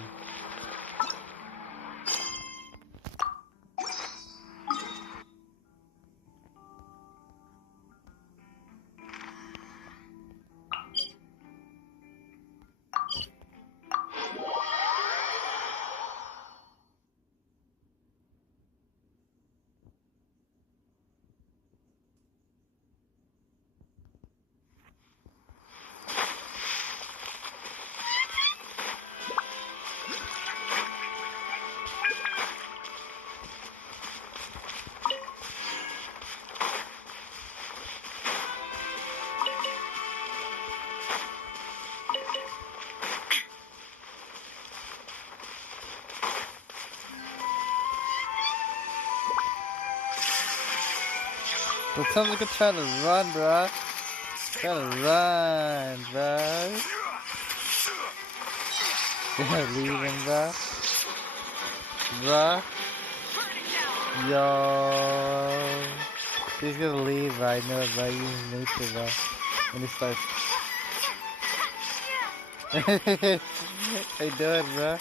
It sounds like you're trying to run, bruh. Trying to run, bruh. You're leaving, bruh. Bruh. Yo. He's gonna leave, bro. I know it, bro. He's nature, bro. When he starts. How you doing, bro?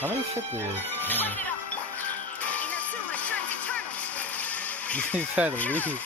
How many shit do you? He's trying to leave.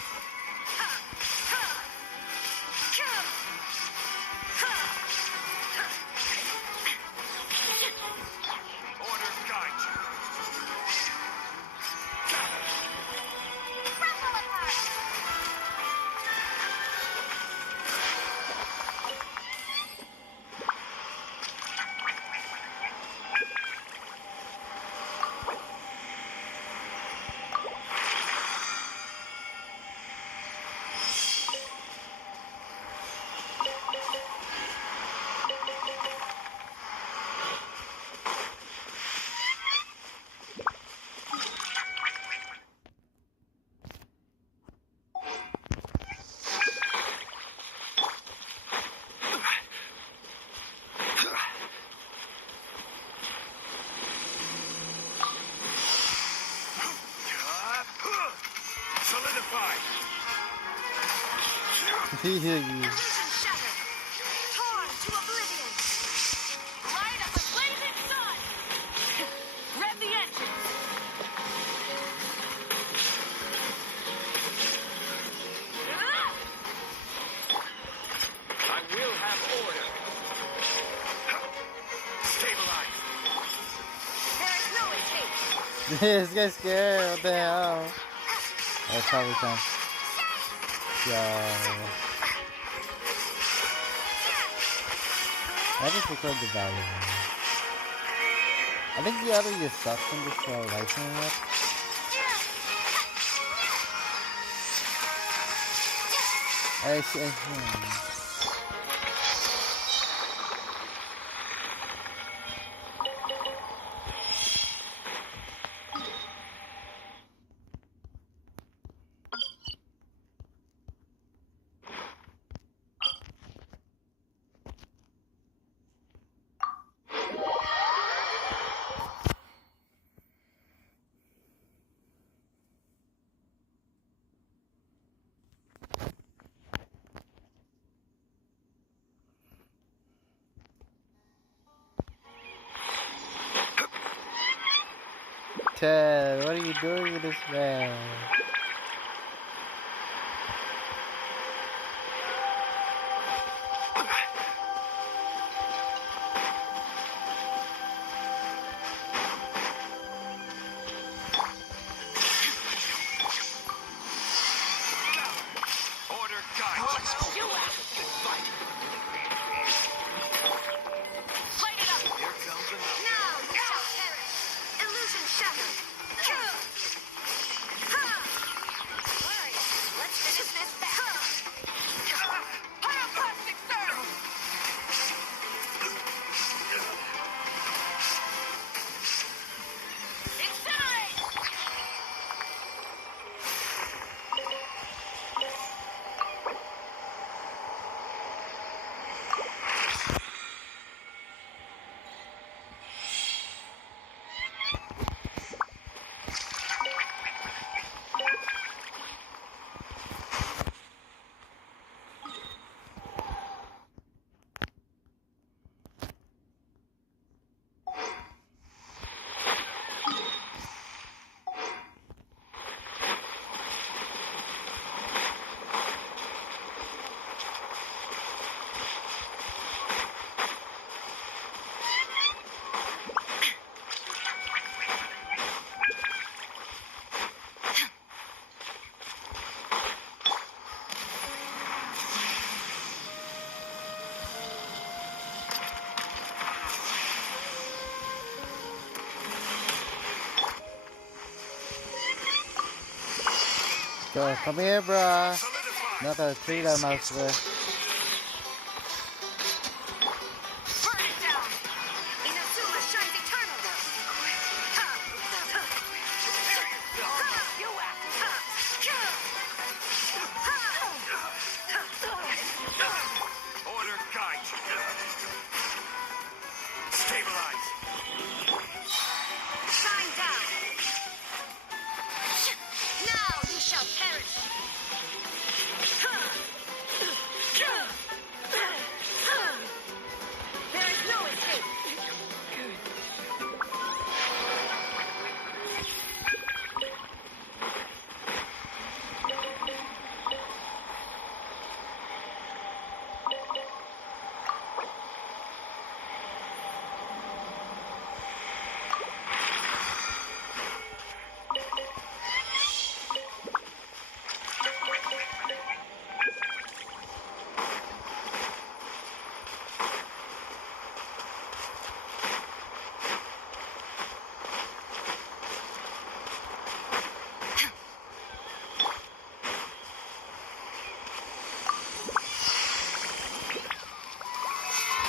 He hear you. Illusion shattered. Torn to oblivion. Light of the blazing sun. Rev the engines. I will have order. Stabilize. There is no escape. This guy's scared. What the hell? That's probably time. Yo. I just record the value. I think the other just sucks and just lightning it. I see. Ted, what are you doing with this man? Order guides. Light it up. Here comes another. Now you shall perish. Illusion shattered. Go, come here, bruh. Not gonna treat that mouse there. Burn it down! Inazuma shines eternal! You Order guide. Stabilize. shine down! Now you shall perish! There is no escape!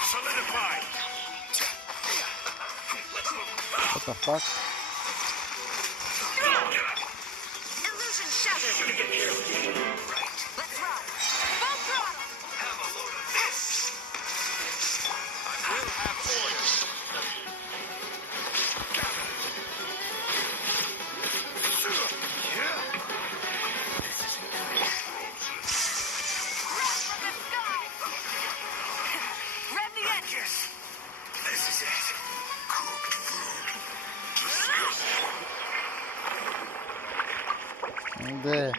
Solidify. What the fuck? Illusion shattered! Let's run! Full throttle! Have a load of this. I will have orders. Run from the sky! Rev the engines! This is it. Cooked food. I'm there.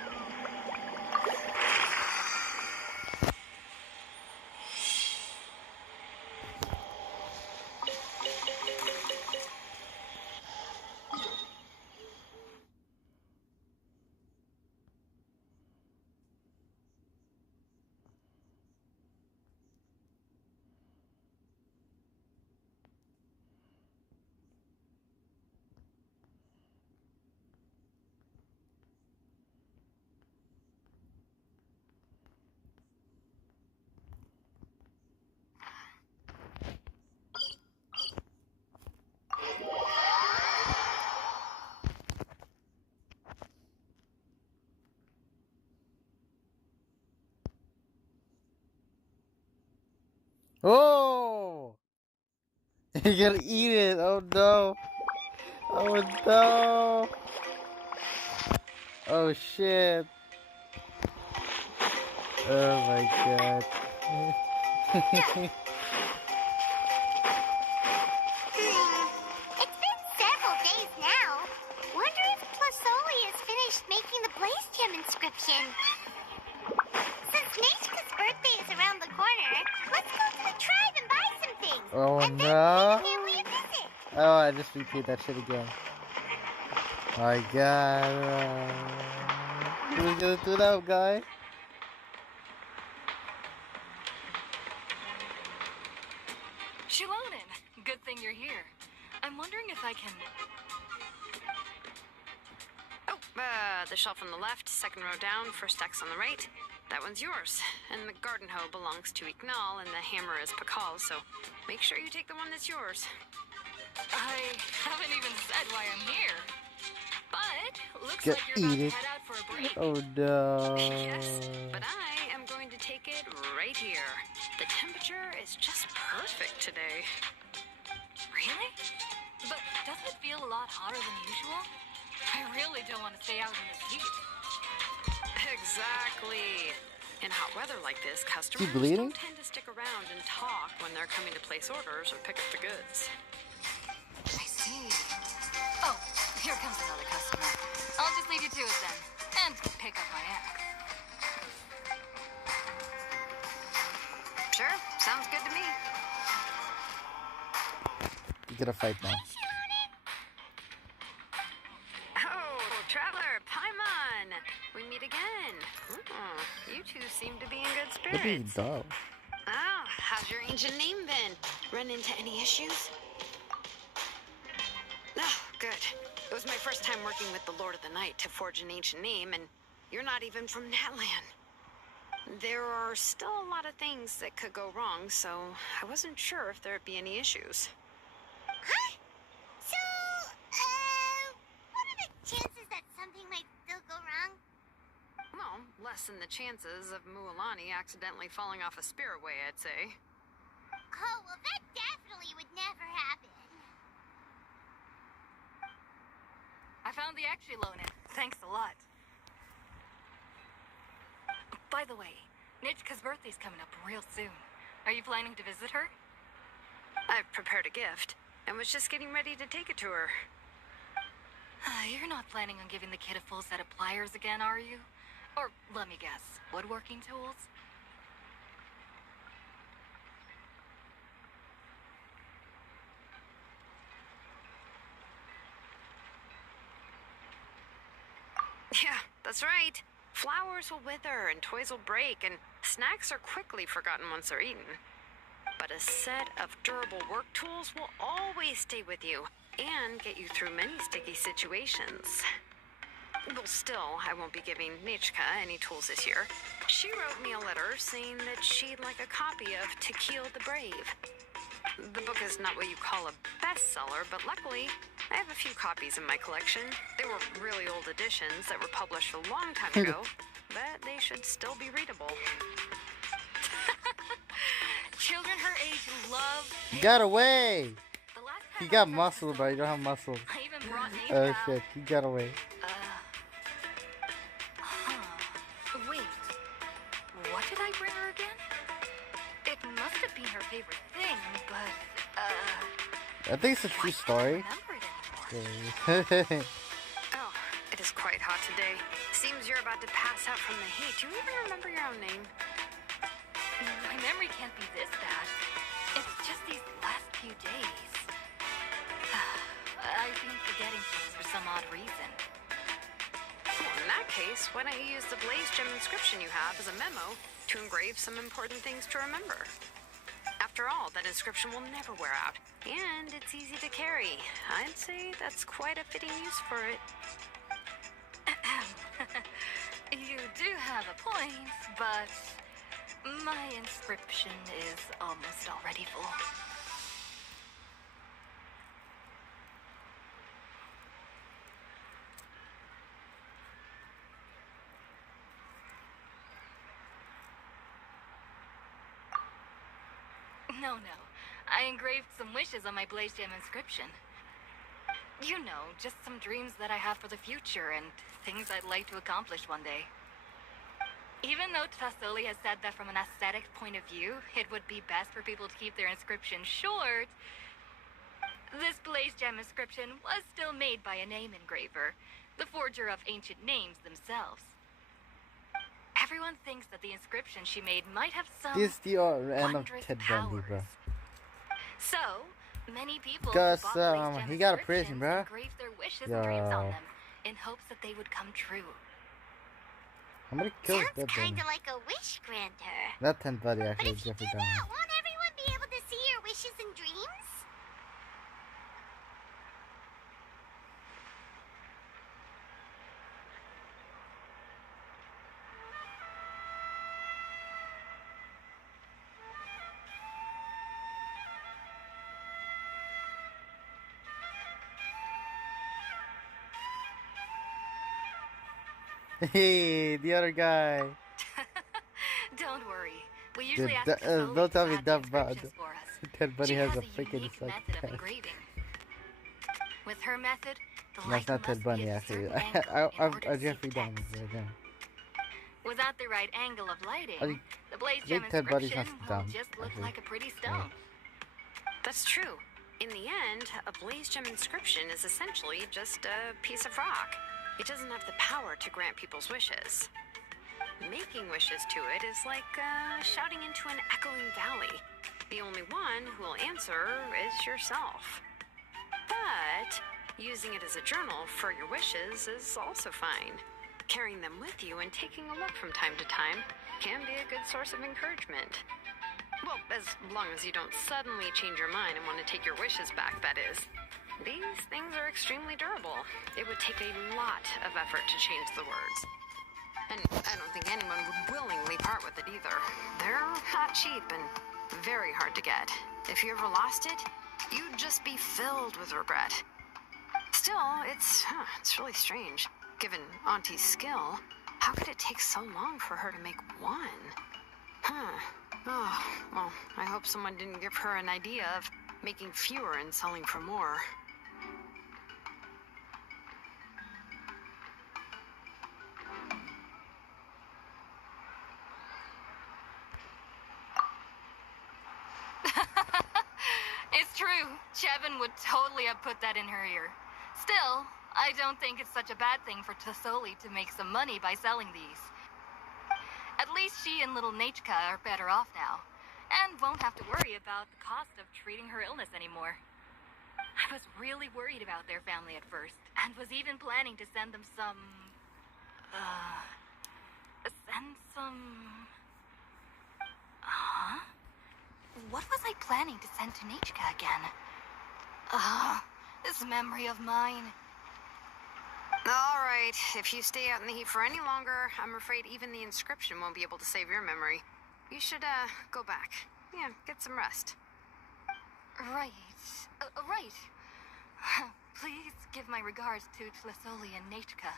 Oh! You're gonna eat it! Oh no! Oh no! Oh shit! Oh my god! It's been several days now. Wonder if Plasoli has finished making the Blaze Gem inscription. Since Nishka's birthday is around the corner, let's go to the tribe and buy some things. Oh and then no! pay the family a visit. Oh, I just repeat that shit again. My god. Who's gonna do that, guy? Shilonen, good thing you're here. I'm wondering if I can... Oh, the shelf on the left, second row down, first X on the right. That one's yours. And the garden hoe belongs to Ignal, and the hammer is Pakal's, so make sure you take the one that's yours. I haven't even said why I'm here. But, looks Get like you're about eat to it. head out for a break. Oh no. Yes, but I am going to take it right here. The temperature is just perfect today. Really? But doesn't it feel a lot hotter than usual? I really don't want to stay out in this heat. Exactly. In hot weather like this, customers bleeding? don't tend to stick around and talk when they're coming to place orders or pick up the goods. I see. Oh, here comes another customer. I'll just leave you to it then. And pick up my axe. Sure, sounds good to me. You gotta fight now. Oh, Traveler, Paimon! We meet again. You two seem to be in good What are you spirits. dog? Oh, how's your ancient name been? Run into any issues? Oh, good. It was my first time working with the Lord of the Night to forge an ancient name, and You're not even from Natland. There are still a lot of things that could go wrong, so I wasn't sure if there'd be any issues. Huh? So, what are the chances that something might still go wrong? Well, less than the chances of Mualani accidentally falling off a spiritway, I'd say. Oh, well, that definitely would never happen. I found the Exilone. Thanks a lot. By the way, Nitchka's birthday's coming up real soon. Are you planning to visit her? I've prepared a gift, and was just getting ready to take it to her. You're not planning on giving the kid a full set of pliers again, are you? Or, let me guess, woodworking tools? Yeah, that's right. Flowers will wither and toys will break, and snacks are quickly forgotten once they're eaten. But a set of durable work tools will always stay with you and get you through many sticky situations. Well, still, I won't be giving Nichka any tools this year. She wrote me a letter saying that she'd like a copy of Tequila the Brave. The book is not what you call a bestseller, but luckily, I have a few copies in my collection. They were really old editions that were published a long time ago, but they should still be readable. Children her age love... He got away! The last He got muscle, bro. You don't have muscles. I even brought Nate Oh out. shit, he got away. Wait. What did I bring her again? It must have been her favorite thing, but, I think it's a true story. Oh, it is quite hot today. Seems you're about to pass out from the heat. Do you even remember your own name? My memory can't be this bad. It's just these last few days. I've been forgetting things for some odd reason. Well, in that case, why don't you use the Blaze Gem inscription you have as a memo to engrave some important things to remember? After all, that inscription will never wear out, and it's easy to carry. I'd say that's quite a fitting use for it. You do have a point, but my inscription is almost already full. No. I engraved some wishes on my Blaze Gem inscription. You know, just some dreams that I have for the future and things I'd like to accomplish one day. Even though Tassoli has said that from an aesthetic point of view, it would be best for people to keep their inscription short, this Blaze Gem inscription was still made by a name engraver, the forger of ancient names themselves. Everyone thinks that the inscription she made might have some This is the end of wondrous Ted Bundy, bro. So, many people Because, who bought Blaze Gem he got a prison, inscriptions bro. engraved their wishes and dreams on Yo. them in hopes that they would come true. How many kills Sounds Ted Bundy? kinda like a wish granter. Not Ted Bundy, But actually, if you do Jeffrey that, Dahmer. won't everyone be able to see your wishes and dreams? Hey, the other guy. Don't worry. We usually Dude, ask Tassoli don't tell to me add that the bad. inscriptions for us. Ted Bundy She has has a a freaking unique method of engraving. With her method, the No, light it's not Ted must Bundy, be a actually. certain angle in order to see Jeffrey text. Dahmer right now. Without the right angle of lighting, I think- the Blaze I Gem think Ted Bundy's inscription not will dumb, just look actually. like a pretty stone. That's true. In the end, a Blaze Gem inscription is essentially just a piece of rock. It doesn't have the power to grant people's wishes. Making wishes to it is like shouting into an echoing valley. The only one who will answer is yourself. But using it as a journal for your wishes is also fine. Carrying them with you and taking a look from time to time can be a good source of encouragement. Well, as long as you don't suddenly change your mind and want to take your wishes back, that is. These things are extremely durable. It would take a lot of effort to change the words. And I don't think anyone would willingly part with it either. They're not cheap and very hard to get. If you ever lost it, you'd just be filled with regret. Still, it's really strange. Given Auntie's skill, how could it take so long for her to make one? Oh, well, I hope someone didn't give her an idea of making fewer and selling for more. It's true. Chevin would totally have put that in her ear. Still, I don't think it's such a bad thing for Tassoli to make some money by selling these. At least she and little Nachka are better off now, and won't have to worry about the cost of treating her illness anymore. I was really worried about their family at first, and was even planning to send them some... What was I planning to send to Nachka again? This memory of mine. All right, if you stay out in the heat for any longer, I'm afraid even the inscription won't be able to save your memory. You should, go back. Yeah, get some rest. Right. Right. Please give my regards to Tassoli and Nachka.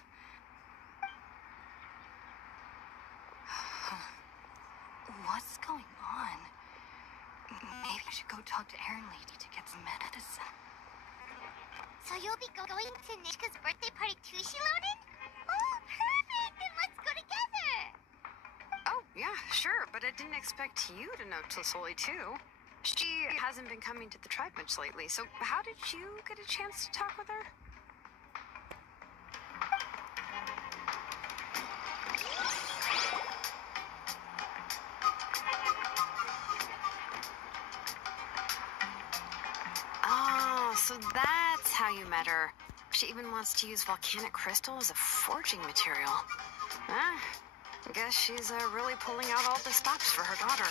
What's going on? Maybe I should go talk to Erin Lady to get some medicine. So you'll be going to Nishka's birthday party too, Shilonen? Oh, perfect! Then let's go together! Oh, yeah, sure, but I didn't expect you to know Tassoli too. She hasn't been coming to the tribe much lately, so how did you get a chance to talk with her? Oh, so that's how you met her. She even wants to use volcanic crystal as a forging material. I guess she's really pulling out all the stops for her daughter.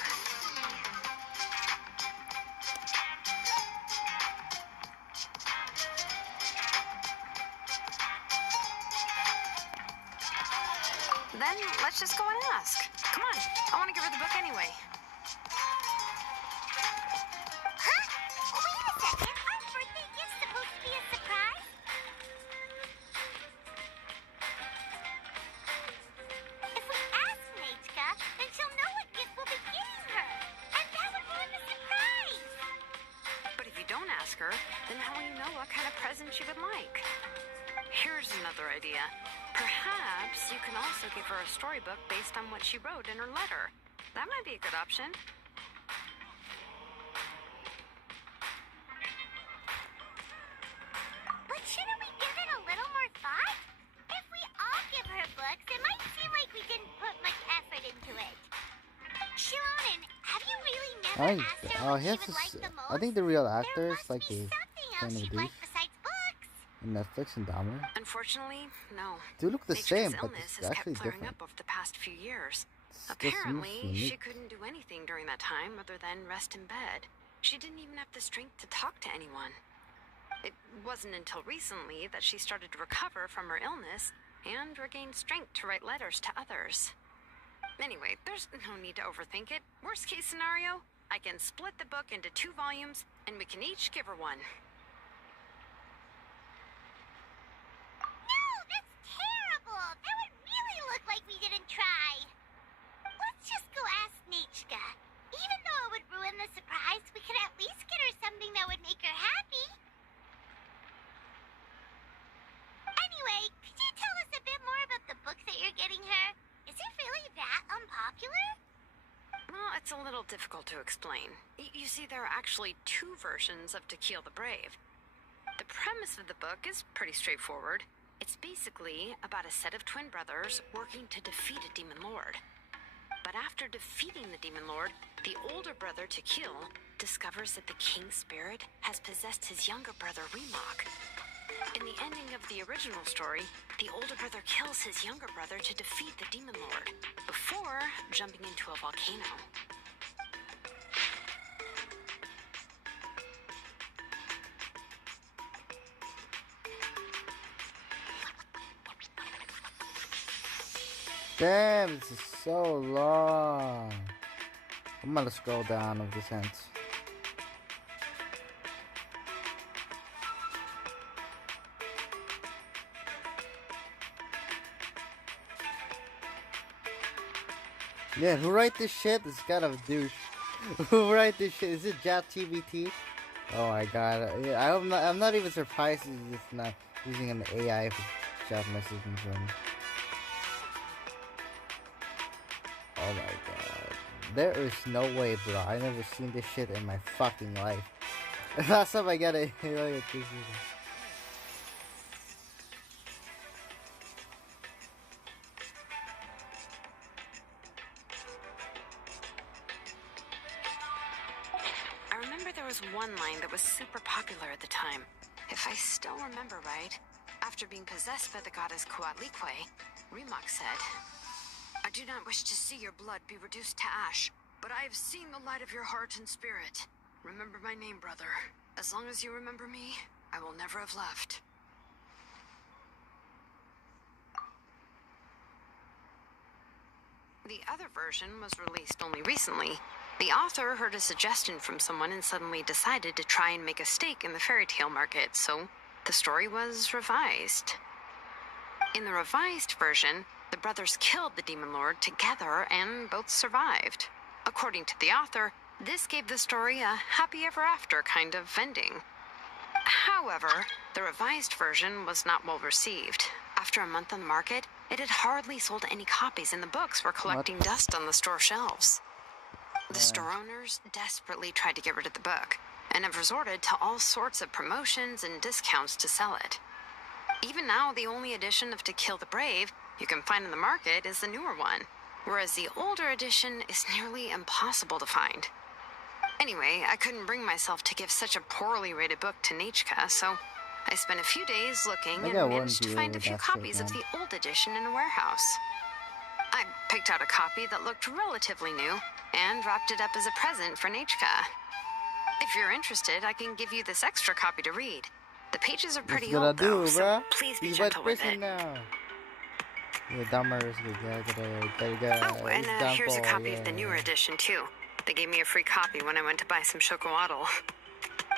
Then let's just go and ask. Come on, I want to give her the book anyway. Huh? Wait a second, our birthday gift's supposed to be a surprise? If we ask Nachka, then she'll know what gift we'll be getting her. And that would ruin the surprise! But if you don't ask her, then how will you know what kind of present she would like? Here's another idea. Perhaps you can also give her a storybook based on what she wrote in her letter. That might be a good option. But shouldn't we give it a little more thought? If we all give her books, it might seem like we didn't put much effort into it. Shilonen, have you really never asked her what she would like the most? I think the real actors like the Something else kind of she'd these like besides books. in Netflix and Dahmer. Unfortunately, no. They look the Nature's same, but illness it's has actually kept flaring different. up over the past few years. This just Apparently, seems she unique. couldn't do anything during that time other than rest in bed. She didn't even have the strength to talk to anyone. It wasn't until recently that she started to recover from her illness and regained strength to write letters to others. Anyway, there's no need to overthink it. Worst case scenario, I can split the book into 2 volumes and we can each give her one. No, that's terrible. That would really look like we didn't try. Let's just go ask Nachka. Even though it would ruin the surprise, we could at least get her something that would make her happy. Anyway, could you tell us a bit more about the book that you're getting her? Is it really that unpopular? Well, it's a little difficult to explain. You see, there are actually 2 versions of To Kill the Brave. The premise of the book is pretty straightforward. It's basically about a set of twin brothers working to defeat a demon lord. But after defeating the demon lord, the older brother, To Kill, discovers that the king spirit has possessed his younger brother, Remok. In the ending of the original story, the older brother kills his younger brother to defeat the demon lord, before jumping into a volcano. Damn, this is so long. I'm gonna scroll down of this end. Yeah, who write this shit? It's kind of a douche. Who write this shit? Is it ChatGPT? Oh my god. Yeah, I'm not even surprised it's not using an AI for chat messaging from. Oh my god. There is no way, bro. I never seen this shit in my fucking life. Last time I got it, look at this. I remember there was one line that was super popular at the time. If I still remember right, after being possessed by the goddess Coatlicue, Remok said, "I do not wish to see your blood be reduced to ash, but I have seen the light of your heart and spirit. Remember my name, brother. As long as you remember me, I will never have left." The other version was released only recently. The author heard a suggestion from someone and suddenly decided to try and make a stake in the fairy tale market, so the story was revised. In the revised version, the brothers killed the demon lord together and both survived. According to the author, this gave the story a happy ever after kind of ending. However, the revised version was not well received. After a month on the market, it had hardly sold any copies and the books were collecting dust on the store shelves. The store owners desperately tried to get rid of the book and have resorted to all sorts of promotions and discounts to sell it. Even now, the only edition of To Kill the Brave you can find in the market is the newer one, whereas the older edition is nearly impossible to find. Anyway, I couldn't bring myself to give such a poorly rated book to Nichka, so I spent a few days looking and managed to find a few copies of the old edition in a warehouse. I picked out a copy that looked relatively new and wrapped it up as a present for Nichka. If you're interested, I can give you this extra copy to read. The pages are pretty old, though, so please be gentle with it. Oh, and here's a copy of the newer edition, too. They gave me a free copy when I went to buy some chocolatl.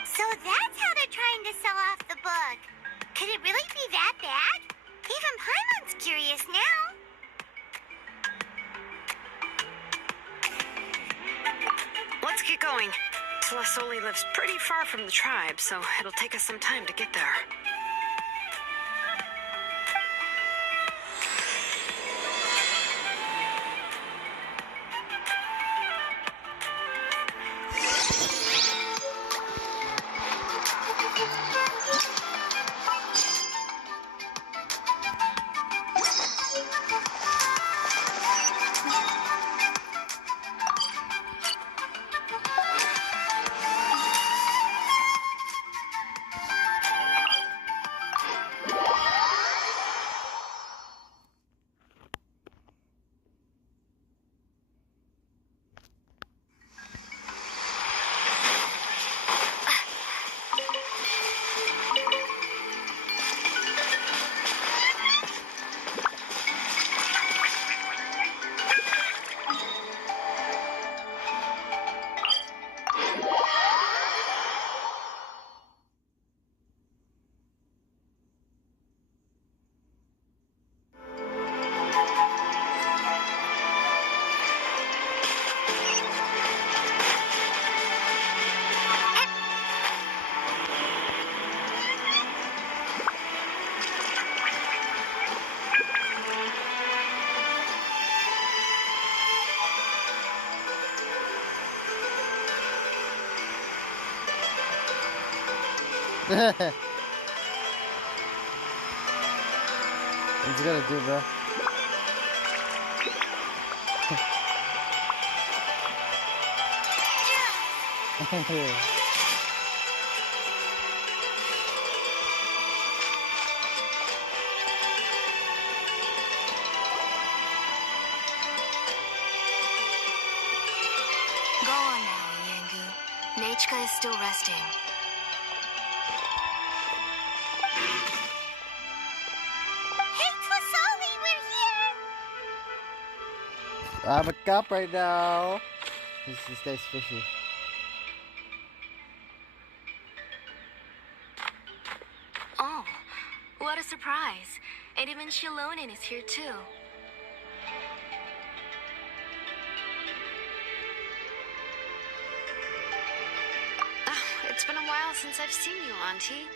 So that's how they're trying to sell off the book. Could it really be that bad? Even Paimon's curious now. Let's get going. Telesoli lives pretty far from the tribe, so it'll take us some time to get there. What's it gonna do, bro? Go on now, Yangu. Nachka is still resting. Hey, Twasoli, we're here! I'm a cop right now. This guy's fishy. Oh, what a surprise. And even Shilonen is here too. It's been a while since I've seen you, Auntie.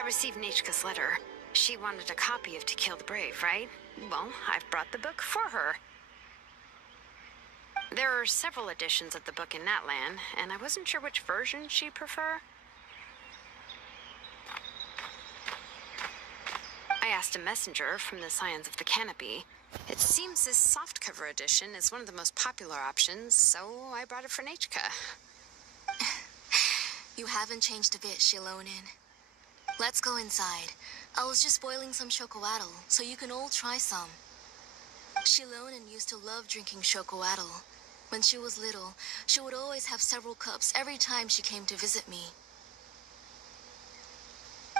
I received Nechka's letter. She wanted a copy of To Kill the Brave, right? Well, I've brought the book for her. There are several editions of the book in Natlan, and I wasn't sure which version she'd prefer. I asked a messenger from the Scions of the Canopy. It seems this softcover edition is one of the most popular options, so I brought it for Nechka. You haven't changed a bit, Shilonen. Let's go inside. I was just boiling some chocoatl, so you can all try some. Shilonen used to love drinking chocoatl. When she was little, she would always have several cups every time she came to visit me.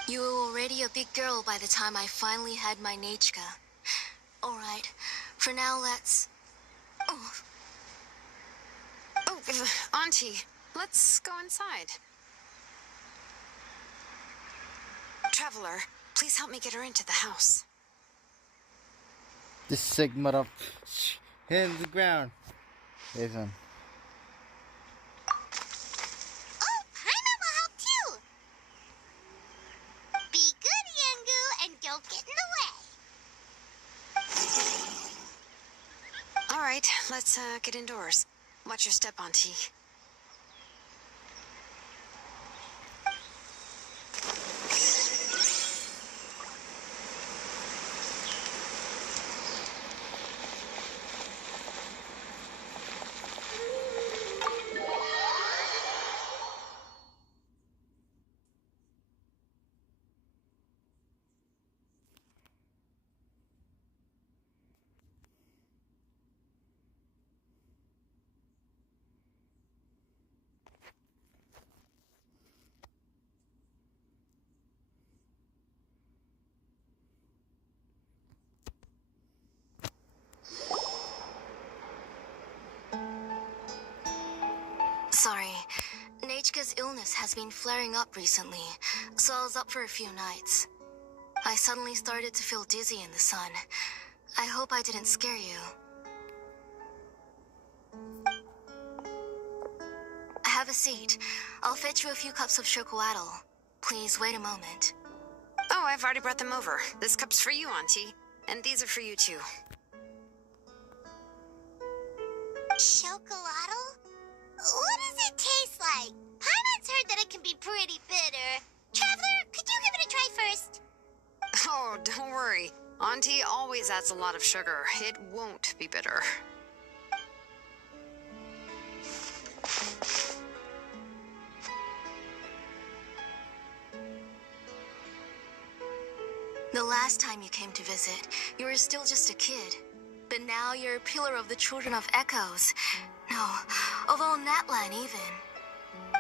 You were already a big girl by the time I finally had my Nechka. Alright, for now let's... Oh, Auntie, let's go inside. Traveler, please help me get her into the house. This segment of hit the ground. Listen. Oh, Paimon will help too. Be good, Yangu, and don't get in the way. All right, let's get indoors. Watch your step, Auntie. Sorry. Nechka's illness has been flaring up recently, so I was up for a few nights. I suddenly started to feel dizzy in the sun. I hope I didn't scare you. Have a seat. I'll fetch you a few cups of chocoatl. Please wait a moment. Oh, I've already brought them over. This cup's for you, Auntie. And these are for you, too. Chocolatl? What does it taste like? Paimon's heard that it can be pretty bitter. Traveler, could you give it a try first? Oh, don't worry. Auntie always adds a lot of sugar. It won't be bitter. The last time you came to visit, you were still just a kid. But now you're a pillar of the Children of Echoes. No, of all Natlan even.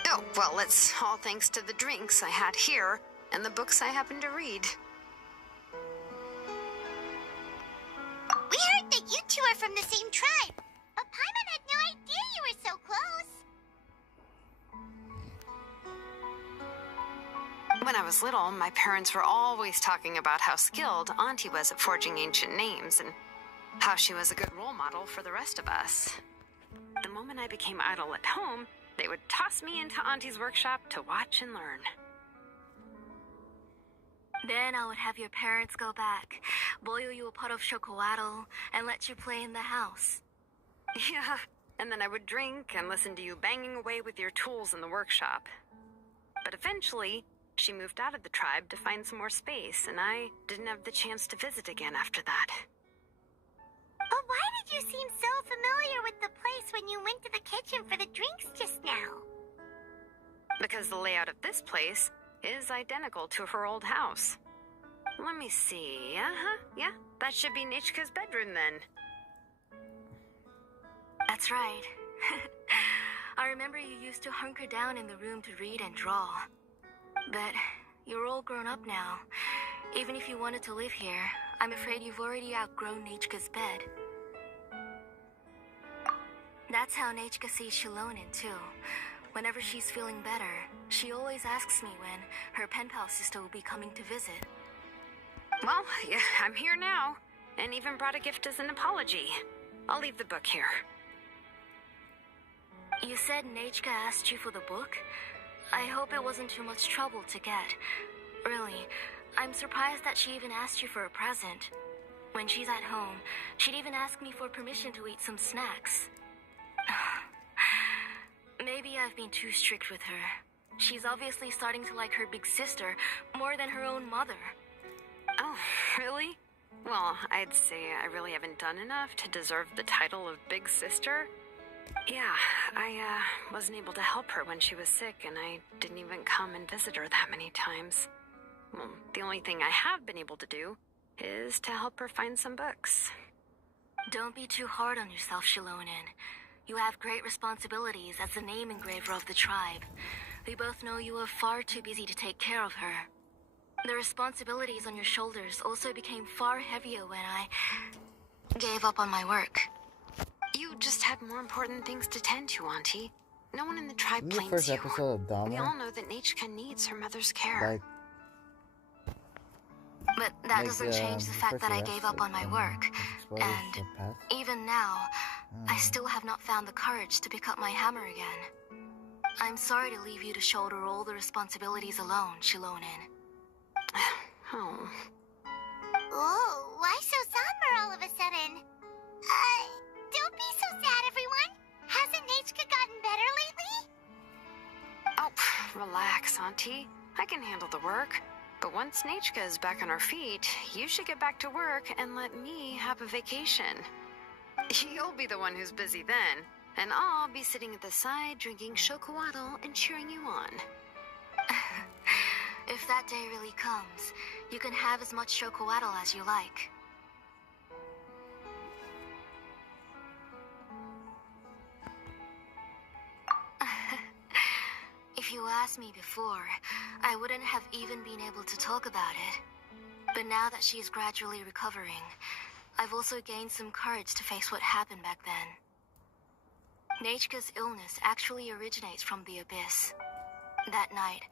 Oh, well, it's all thanks to the drinks I had here and the books I happened to read. We heard that you two are from the same tribe. But Paimon had no idea you were so close. When I was little, my parents were always talking about how skilled Auntie was at forging ancient names and how she was a good role model for the rest of us. The moment I became idle at home, they would toss me into Auntie's workshop to watch and learn. Then I would have your parents go back, boil you a pot of chocoatl, and let you play in the house. Yeah, and then I would drink and listen to you banging away with your tools in the workshop. But eventually, she moved out of the tribe to find some more space, and I didn't have the chance to visit again after that. But why did you seem so familiar with the place when you went to the kitchen for the drinks just now? Because the layout of this place is identical to her old house. Let me see. Yeah, that should be Nechka's bedroom then. That's right. I remember you used to hunker down in the room to read and draw. But you're all grown up now. Even if you wanted to live here, I'm afraid you've already outgrown Nechka's bed. That's how Nachka sees Shilonen, too. Whenever she's feeling better, she always asks me when her pen pal sister will be coming to visit. Well, yeah, I'm here now, and even brought a gift as an apology. I'll leave the book here. You said Nachka asked you for the book? I hope it wasn't too much trouble to get. Really, I'm surprised that she even asked you for a present. When she's at home, she'd even ask me for permission to eat some snacks. Maybe I've been too strict with her. She's obviously starting to like her big sister more than her own mother. Oh, really? Well, I'd say I really haven't done enough to deserve the title of big sister. Yeah, I wasn't able to help her when she was sick, and I didn't even come and visit her that many times. Well, the only thing I have been able to do is to help her find some books. Don't be too hard on yourself, Shilonen. You have great responsibilities as the name engraver of the tribe. We both know you are far too busy to take care of her. The responsibilities on your shoulders also became far heavier when I gave up on my work. You just had more important things to tend to, Auntie. No one in the tribe This is the blames first you. episode of Dama. We all know that Nachka needs her mother's care. Like, But that doesn't change the fact that I gave up on my work. And even now, I still have not found the courage to pick up my hammer again. I'm sorry to leave you to shoulder all the responsibilities alone, Shilonen. Oh. Oh, why so somber all of a sudden? Don't be so sad, everyone. Hasn't Nachka gotten better lately? Oh, relax, Auntie. I can handle the work. But once Nachka is back on her feet, you should get back to work and let me have a vacation. You'll be the one who's busy then, and I'll be sitting at the side drinking chocolatl and cheering you on. If that day really comes, you can have as much chocolatl as you like. If you asked me before, I wouldn't have even been able to talk about it. But now that she is gradually recovering, I've also gained some courage to face what happened back then. Nachka's illness actually originates from the Abyss. That night,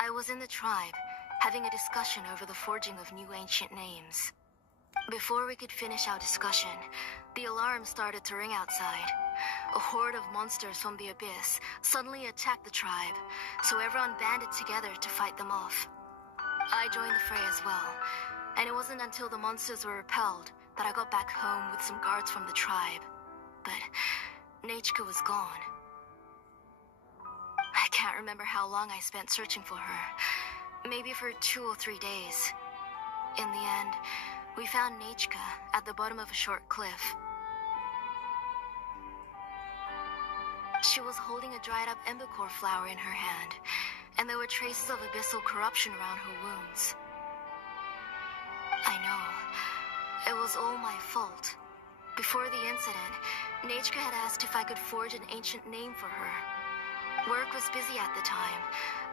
I was in the tribe, having a discussion over the forging of new ancient names. Before we could finish our discussion, the alarm started to ring outside. A horde of monsters from the Abyss suddenly attacked the tribe, so everyone banded together to fight them off. I joined the fray as well, and it wasn't until the monsters were repelled that I got back home with some guards from the tribe. But Nachka was gone. I can't remember how long I spent searching for her. Maybe for 2 or 3 days. In the end, we found Nachka at the bottom of a short cliff. She was holding a dried-up embercore flower in her hand, and there were traces of abyssal corruption around her wounds. I know. It was all my fault. Before the incident, Nachka had asked if I could forge an ancient name for her. Work was busy at the time,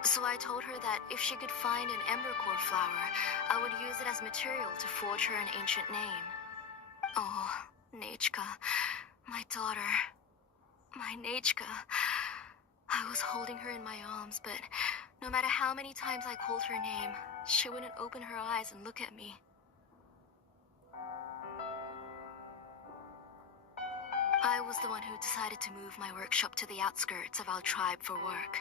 so I told her that if she could find an embercore flower, I would use it as material to forge her an ancient name. Oh, Nachka, my daughter. My Nachka. I was holding her in my arms, but no matter how many times I called her name, she wouldn't open her eyes and look at me. I was the one who decided to move my workshop to the outskirts of our tribe for work,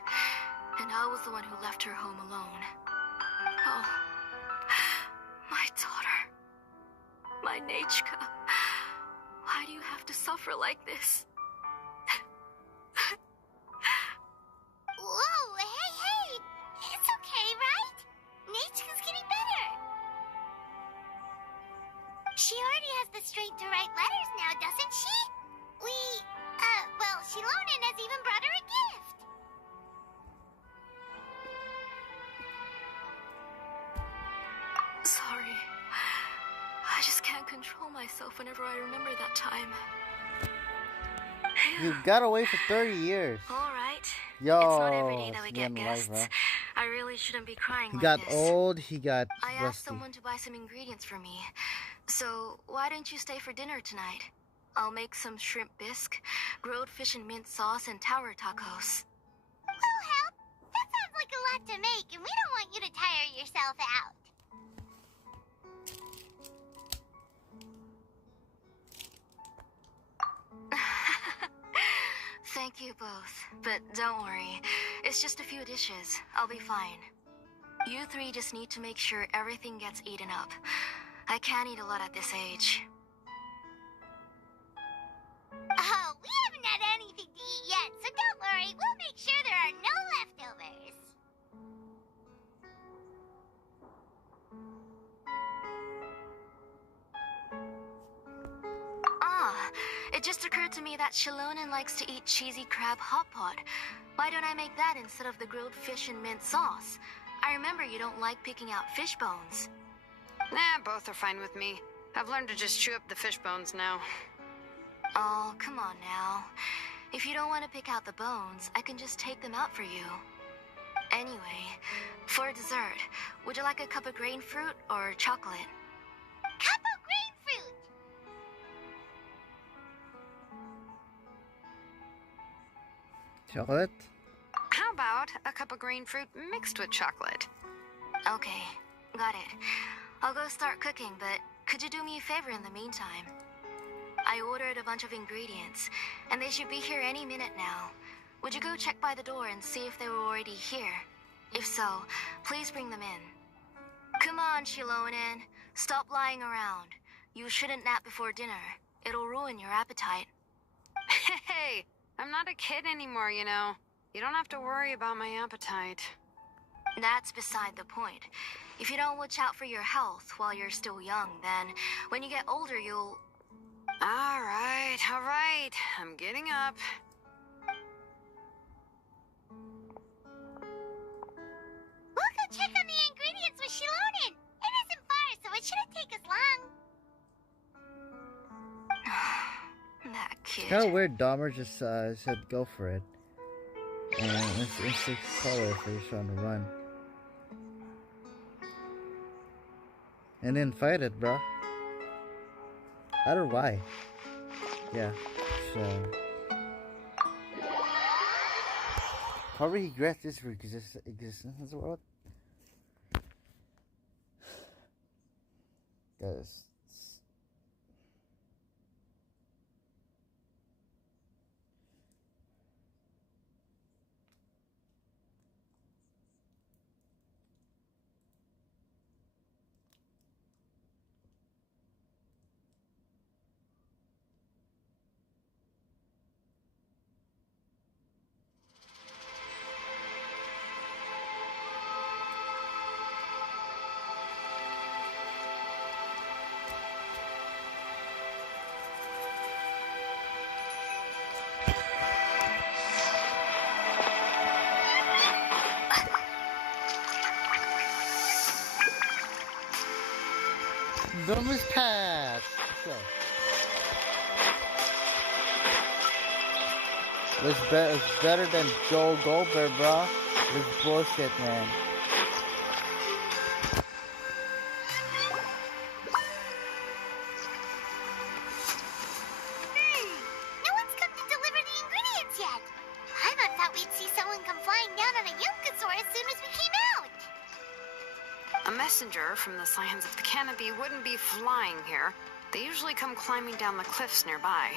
and I was the one who left her home alone. Oh, my daughter. My Nachka. Why do you have to suffer like this? Whoa, hey! It's okay, right? Nachka's getting better. She already has the strength to write letters now, doesn't she? Shilonen has even brought her a gift. Sorry. I just can't control myself whenever I remember that time. You got away for 30 years. Alright. Yo, it's not every day that we get life, guests. I really shouldn't be crying He like got this. old, he got I asked rusty. someone to buy some ingredients for me. So, why don't you stay for dinner tonight? I'll make some shrimp bisque, grilled fish and mint sauce, and tower tacos. Oh, help! That sounds like a lot to make, and we don't want you to tire yourself out. Thank you both, but don't worry. It's just a few dishes. I'll be fine. You three just need to make sure everything gets eaten up. I can't eat a lot at this age. Oh, we haven't had anything to eat yet, so don't worry. We'll make sure there are no leftovers. It just occurred to me that Shilonen likes to eat cheesy crab hot pot. Why don't I make that instead of the grilled fish and mint sauce? I remember you don't like picking out fish bones. Nah, both are fine with me. I've learned to just chew up the fish bones now. Oh, come on now. If you don't want to pick out the bones, I can just take them out for you. Anyway, for dessert, would you like a cup of grain fruit or chocolate? Cup of grain fruit! Chocolate? How about a cup of green fruit mixed with chocolate? Okay, got it. I'll go start cooking, but could you do me a favor in the meantime? I ordered a bunch of ingredients, and they should be here any minute now. Would you go check by the door and see if they were already here? If so, please bring them in. Come on, Shilonen. Stop lying around. You shouldn't nap before dinner. It'll ruin your appetite. Hey, I'm not a kid anymore, you know. You don't have to worry about my appetite. That's beside the point. If you don't watch out for your health while you're still young, then when you get older, you'll... All right. I'm getting up. We'll go check on the ingredients with Shilonen. It isn't far, so it shouldn't take us long. That kid. Kind of weird. Dahmer just said go for it, and it's instant color for you trying to run, and then fight it, bro. I don't know why. Yeah. So probably regrets this for existence in the world. Guys. Dumbest pass. Let's go. It's better than Joel Goldberg, bro. This is bullshit, man. No one's come to deliver the ingredients yet. I thought we'd see someone come flying down on a Yunkasaur as soon as we came out. A messenger from the Scions of the Canopy wouldn't be flying here. They usually come climbing down the cliffs nearby.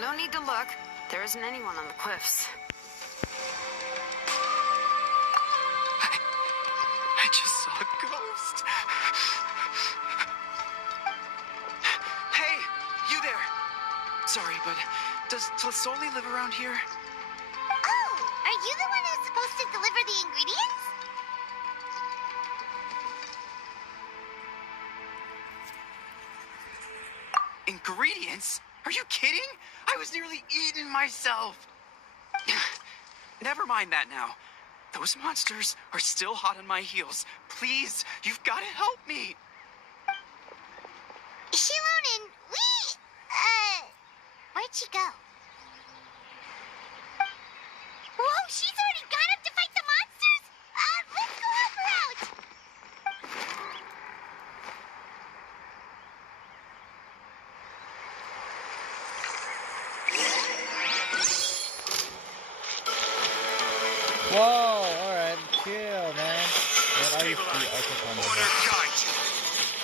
No need to look. There isn't anyone on the cliffs. I just saw a ghost. Hey, you there. Sorry, but does Tlasoli live around here? Oh, are you the one who's supposed to deliver the ingredients? Ingredients? Are you kidding? I was nearly eaten myself. Never mind that now. Those monsters are still hot on my heels. Please, you've got to help me. Shilonen, where'd she go? Whoa, she's already gone up to fight the monsters? Let's go help her out! Whoa, alright, chill, man. What are you doing, Order guide you.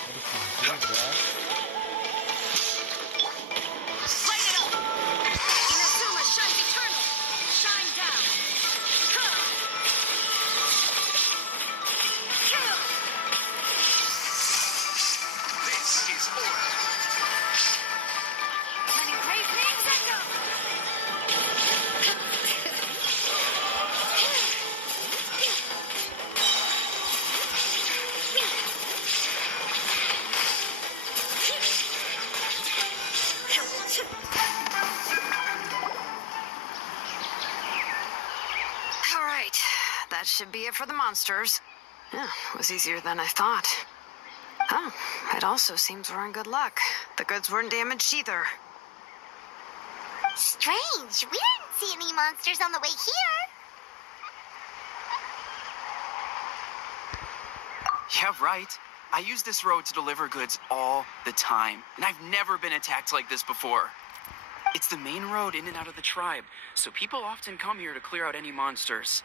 What is this dude, bro? Light it up! Inazuma shines eternal! Shine down! This is order. Let engraved names echo! All right, that should be it for the monsters. Yeah, it was easier than I thought. Oh, it also seems we're in good luck. The goods weren't damaged either. Strange. We didn't see any monsters on the way here. Yeah, right. I use this road to deliver goods all the time, and I've never been attacked like this before. It's the main road in and out of the tribe, so people often come here to clear out any monsters.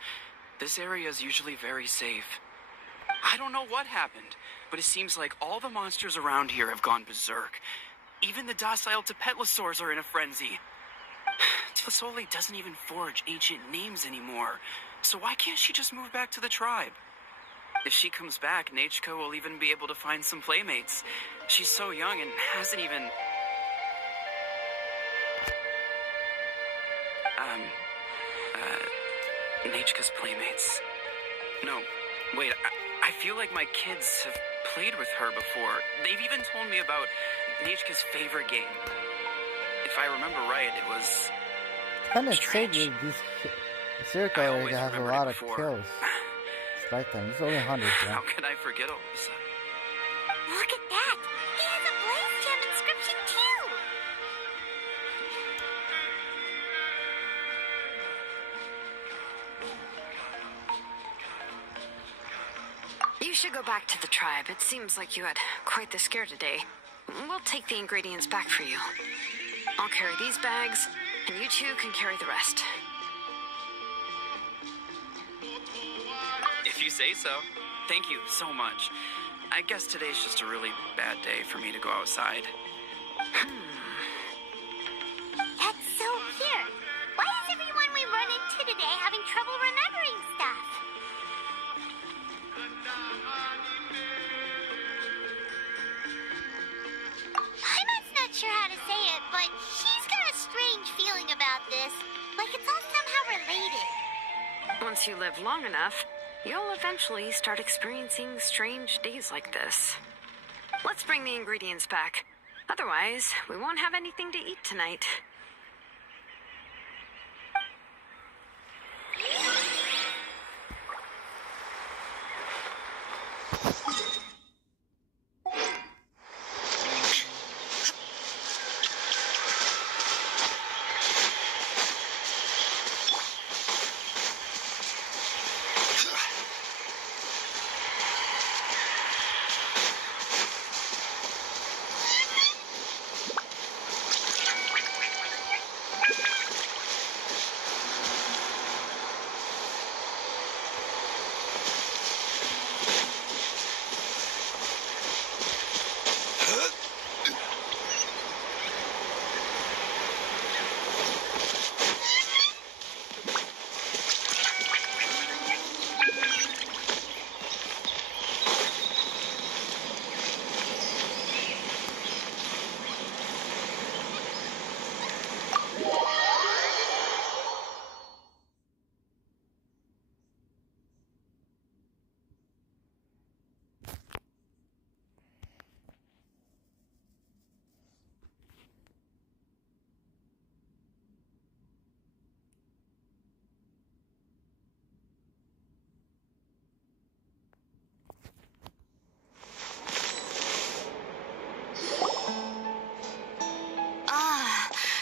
This area is usually very safe. I don't know what happened, but it seems like all the monsters around here have gone berserk. Even the docile Tepetlosaurs are in a frenzy. Tlisoli doesn't even forge ancient names anymore, so why can't she just move back to the tribe? If she comes back, Nachiko will even be able to find some playmates. She's so young and hasn't even... Nachiko's playmates. No, wait, I feel like my kids have played with her before. They've even told me about Nachiko's favorite game. If I remember right, it was... Kind of crazy. This circle always has a remembered lot it of before. kills. It's like them. It's only hundreds, yeah. How could I forget all of a sudden? Look at that! He has a Blaze Gem inscription too! You should go back to the tribe. It seems like you had quite the scare today. We'll take the ingredients back for you. I'll carry these bags, and you two can carry the rest. If you say so. Thank you so much. I guess today's just a really bad day for me to go outside. That's so weird. Why is everyone we run into today having trouble remembering stuff? I'm not sure how to say it, but she's got a strange feeling about this. Like it's all somehow related. Once you live long enough, you'll eventually start experiencing strange days like this. Let's bring the ingredients back. Otherwise, we won't have anything to eat tonight.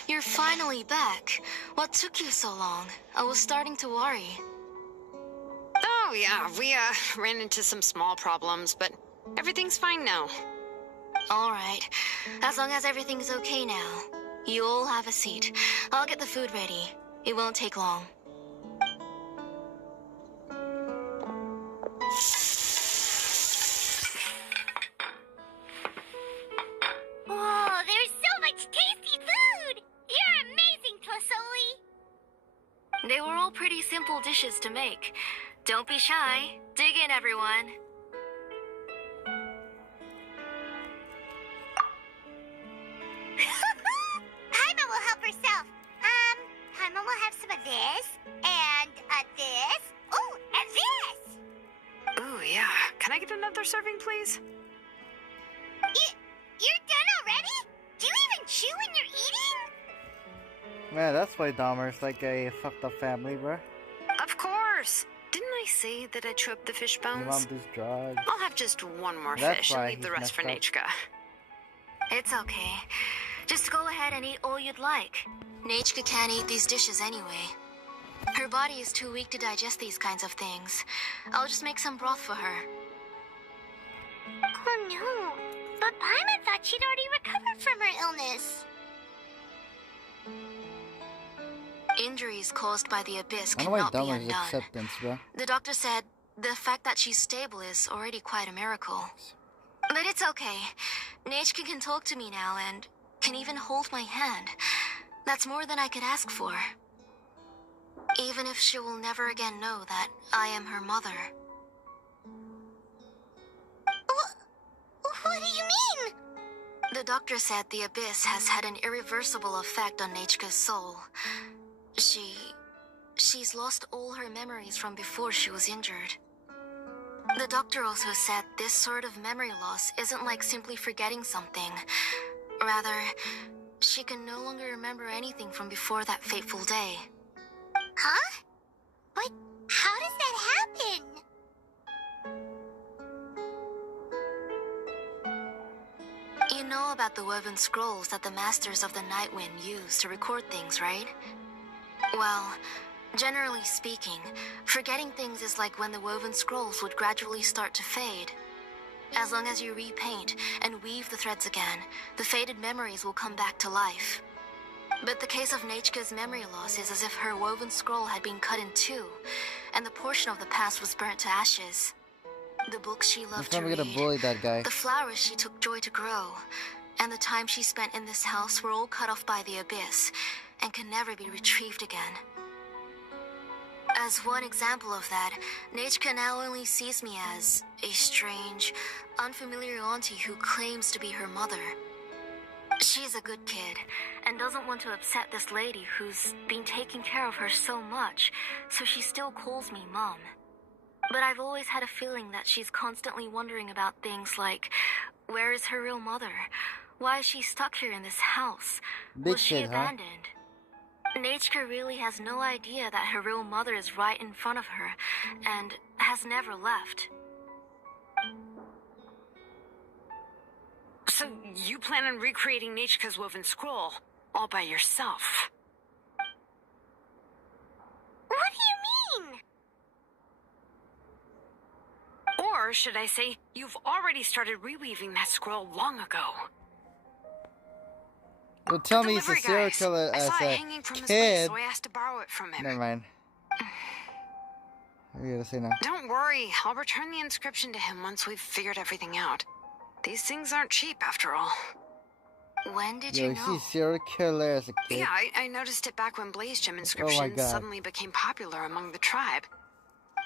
You're finally back. What took you so long? I was starting to worry. Oh, yeah, we ran into some small problems, but everything's fine now. All right. As long as everything's okay now. You all have a seat. I'll get the food ready. It won't take long. They were all pretty simple dishes to make. Don't be shy. Dig in, everyone. Paimon will help herself. Paimon will have some of this, and this. Ooh, and this! Ooh, yeah. Can I get another serving, please? You're done already? Do you even chew when you're eating? Man, that's why Dahmer's like a fucked up family, bro. Of course. Didn't I say that I chew up the fish Your mom bones? does drugs. I'll have just one more That's fish and why leave the he's rest for messed Nachka. It's okay. Just go ahead and eat all you'd like. Nachka can't eat these dishes anyway. Her body is too weak to digest these kinds of things. I'll just make some broth for her. Oh no. But Paimon thought she'd already recovered from her illness. Injuries caused by the abyss I don't know why cannot be Dahmer's undone. acceptance, bro. The doctor said the fact that she's stable is already quite a miracle. But it's okay. Nachka can talk to me now and can even hold my hand. That's more than I could ask for. Even if she will never again know that I am her mother. What do you mean? The doctor said the abyss has had an irreversible effect on Nachka's soul. She's lost all her memories from before she was injured. The doctor also said this sort of memory loss isn't like simply forgetting something. Rather, she can no longer remember anything from before that fateful day. Huh? But how does that happen? You know about the woven scrolls that the Masters of the Night Wind use to record things, right? Well, generally speaking, forgetting things is like when the woven scrolls would gradually start to fade. As long as you repaint and weave the threads again, the faded memories will come back to life. But the case of Nachka's memory loss is as if her woven scroll had been cut in two, and the portion of the past was burnt to ashes. The books she loved to I'm read, gonna bully that guy. the flowers she took joy to grow, and the time she spent in this house were all cut off by the abyss, and can never be retrieved again. As one example of that, Nachka now only sees me as a strange, unfamiliar auntie who claims to be her mother. She's a good kid, and doesn't want to upset this lady who's been taking care of her so much, so she still calls me Mom. But I've always had a feeling that she's constantly wondering about things like, where is her real mother? Why is she stuck here in this house? Big Was she shit, huh? abandoned? Nachka really has no idea that her real mother is right in front of her, and has never left. So you plan on recreating Nachka's woven scroll all by yourself? What do you mean? Or should I say, you've already started reweaving that scroll long ago? Well, tell The me he's a delivery serial guys. killer I as saw it a hanging from his waist, kid. so I asked to borrow it from him. Never mind. What are you gonna say now? Don't worry, I'll return the inscription to him once we've figured everything out. These things aren't cheap, after all. When did Yo, you know? he's serial killer as a kid. Yeah, I noticed it back when Blaze Gem Oh my inscriptions God. suddenly became popular among the tribe.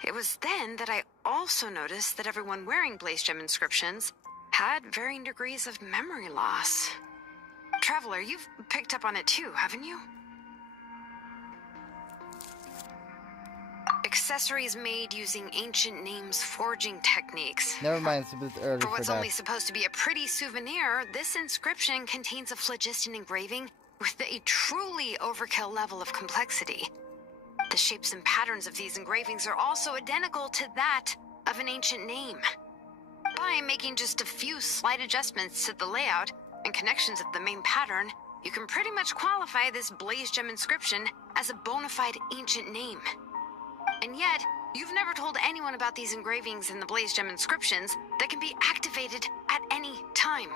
It was then that I also noticed that everyone wearing Blaze Gem inscriptions had varying degrees of memory loss. Traveler, you've picked up on it too, haven't you? Accessories made using ancient names forging techniques. Never mind, it's a bit early For for what's that. only supposed to be a pretty souvenir, this inscription contains a phlogiston engraving with a truly overkill level of complexity. The shapes and patterns of these engravings are also identical to that of an ancient name. By making just a few slight adjustments to the layout and connections of the main pattern, you can pretty much qualify this Blaze Gem inscription as a bona fide ancient name. And yet, you've never told anyone about these engravings in the Blaze Gem inscriptions that can be activated at any time.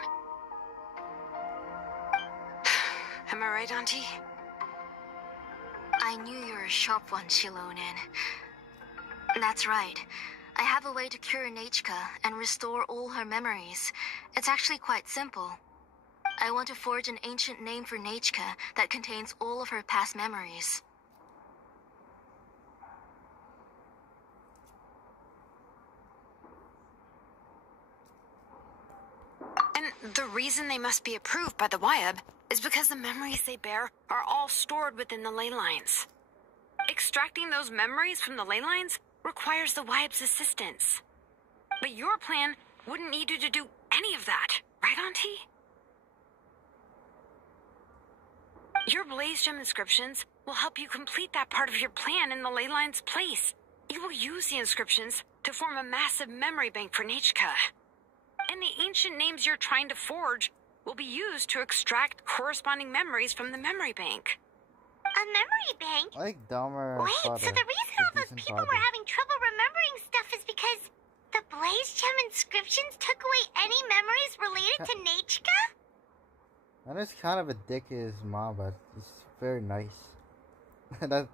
Am I right, Auntie? I knew you were a sharp one, Shilonin. That's right. I have a way to cure Nachka and restore all her memories. It's actually quite simple. I want to forge an ancient name for Nachka that contains all of her past memories. the reason they must be approved by the Wyab is because the memories they bear are all stored within the ley lines. Extracting those memories from the ley lines requires the Wyab's assistance. But your plan wouldn't need you to do any of that, right, Auntie? Your Blaze Gem inscriptions will help you complete that part of your plan in the ley line's place. You will use the inscriptions to form a massive memory bank for Nechka. And the ancient names you're trying to forge will be used to extract corresponding memories from the memory bank. A memory bank? I think Dahmer Wait, fought so the reason all those decent people body. were having trouble remembering stuff is because the Blaze Gem inscriptions took away any memories related to Nechka? And it's kind of a dick his mom, but he's very nice. That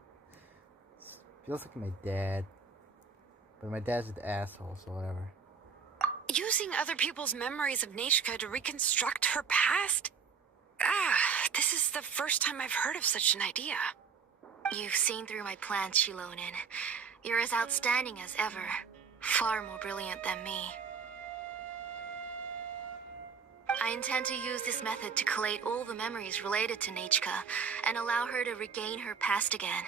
feels like my dad. But my dad's an asshole, so whatever. Using other people's memories of Nechka to reconstruct her past? This is the first time I've heard of such an idea. You've seen through my plans, Shilonin. You're as outstanding as ever. Far more brilliant than me. I intend to use this method to collate all the memories related to Nechka and allow her to regain her past again.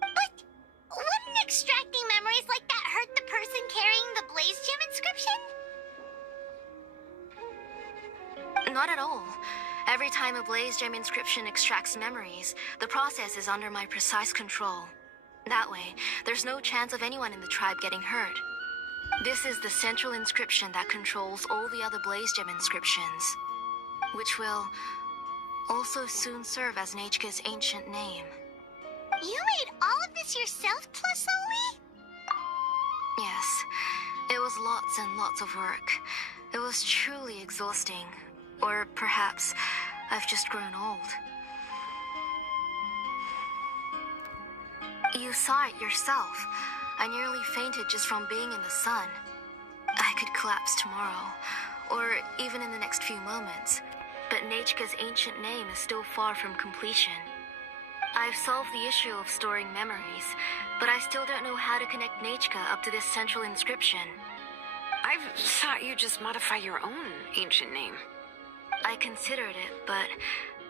But wouldn't extracting memories like that hurt the person carrying the Blaze Gem inscription? Not at all. Every time a Blaze Gem inscription extracts memories, the process is under my precise control. That way, there's no chance of anyone in the tribe getting hurt. This is the central inscription that controls all the other Blaze Gem inscriptions, which will also soon serve as Nechka's ancient name. You made all of this yourself, plus Oli? Yes, it was lots and lots of work. It was truly exhausting. Or perhaps I've just grown old. You saw it yourself. I nearly fainted just from being in the sun. I could collapse tomorrow, or even in the next few moments. But Nechka's ancient name is still far from completion. I've solved the issue of storing memories, but I still don't know how to connect Nechka up to this central inscription. I thought you just modify your own ancient name. I considered it, but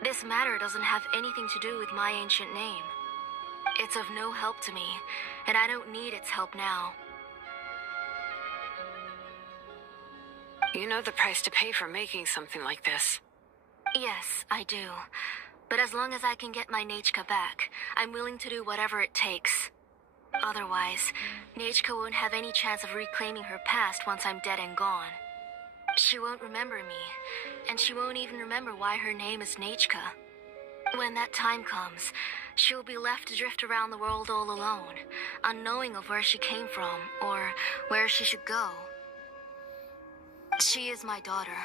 this matter doesn't have anything to do with my ancient name. It's of no help to me, and I don't need its help now. You know the price to pay for making something like this. Yes, I do. But as long as I can get my Nechka back, I'm willing to do whatever it takes. Otherwise, Nechka won't have any chance of reclaiming her past once I'm dead and gone. She won't remember me, and she won't even remember why her name is Nechka. When that time comes, she'll be left to drift around the world all alone, unknowing of where she came from or where she should go. She is my daughter,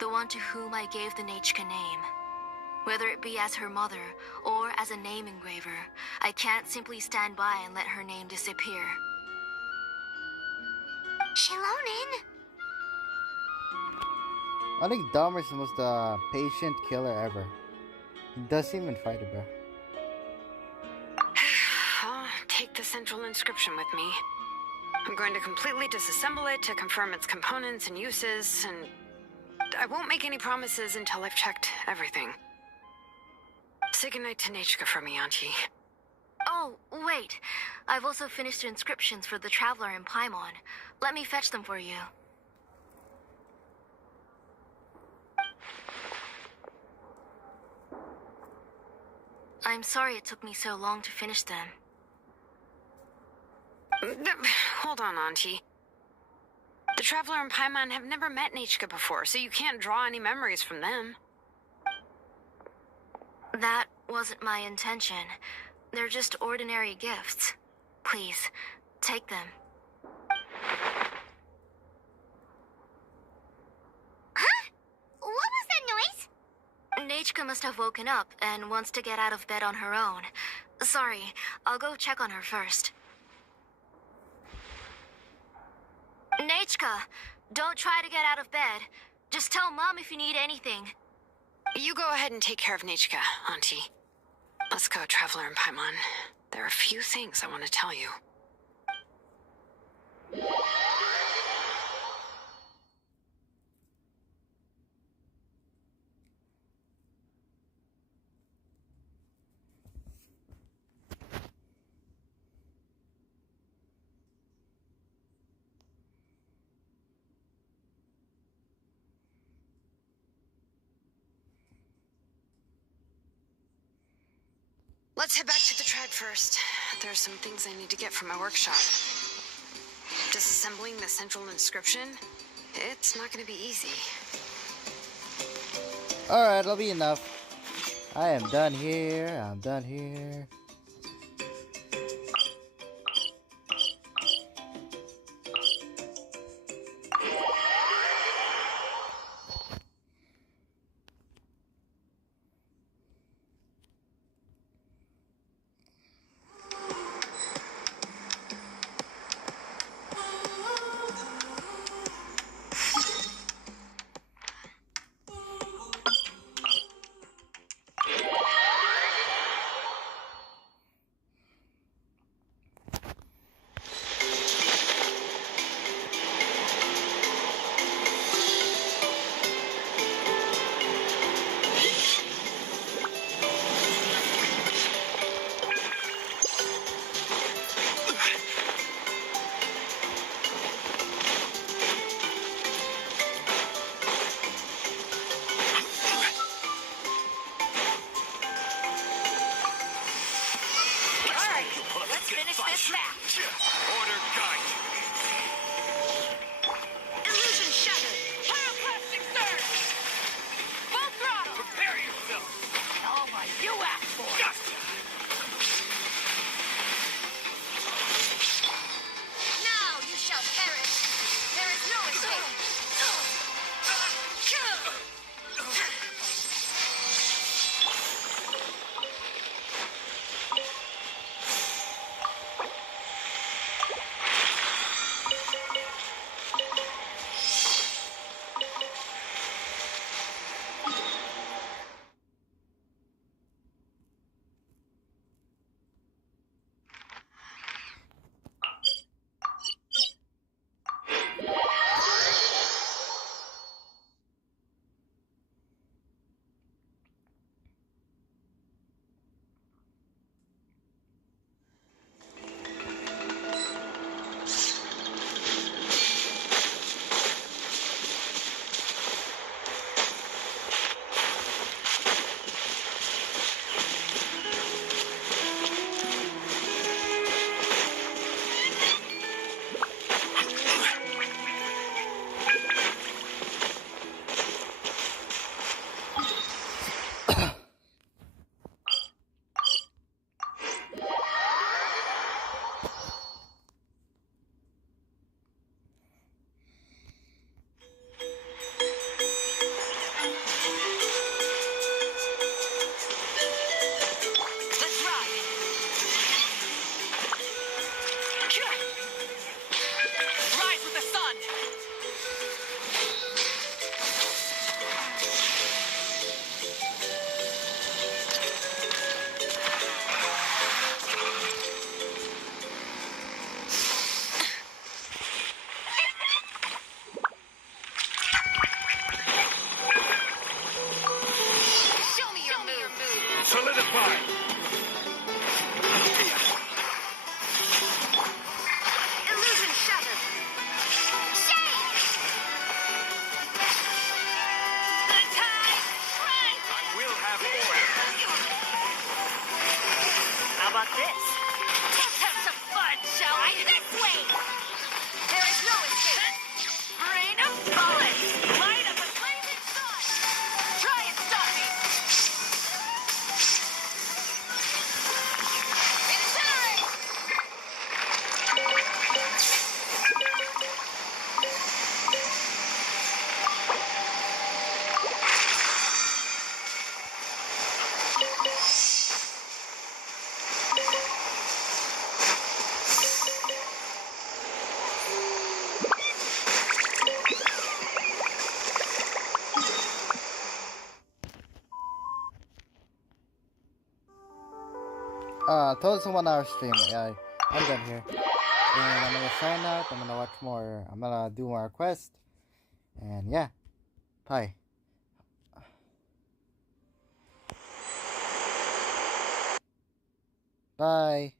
the one to whom I gave the Nechka name. Whether it be as her mother or as a name engraver, I can't simply stand by and let her name disappear. Shilonin? I think Dahmer's the most patient killer ever. He doesn't even fight it, bro. I'll take the central inscription with me. I'm going to completely disassemble it to confirm its components and uses, and I won't make any promises until I've checked everything. Say goodnight to Nechka for me, Auntie. Oh, wait. I've also finished the inscriptions for the Traveler in Paimon. Let me fetch them for you. I'm sorry it took me so long to finish them. Hold on, Auntie. The Traveler and Paimon have never met Nechka before, so you can't draw any memories from them. That wasn't my intention. They're just ordinary gifts. Please, take them. Huh? What was that noise? Nechka must have woken up and wants to get out of bed on her own. Sorry, I'll go check on her first. Nechka, don't try to get out of bed. Just tell Mom if you need anything. You go ahead and take care of Nechka, Auntie. Let's go, Traveler and Paimon. There are a few things I want to tell you. Let's head back to the tribe first. There are some things I need to get from my workshop. Disassembling the central inscription? It's not gonna be easy. Alright, that'll be enough. I am done here. I'm done here. Order guide. Illusion shattered. Pyroclastic surge. Full throttle. Prepare yourself. All right, you asked for it. Gotcha. Now you shall perish. There is no escape. Solidify. Illusion shattered. Shade! The time right. I will have order. How about this? Let's have some fun, shall we? This way! There is no escape. Rain of bullets! Light up a blazing sun! Try and stop me! Incinerate! Total 1 hour stream. Yeah, I'm done here. And I'm gonna sign out. I'm gonna watch more. I'm gonna do more quests. And yeah. Bye. Bye.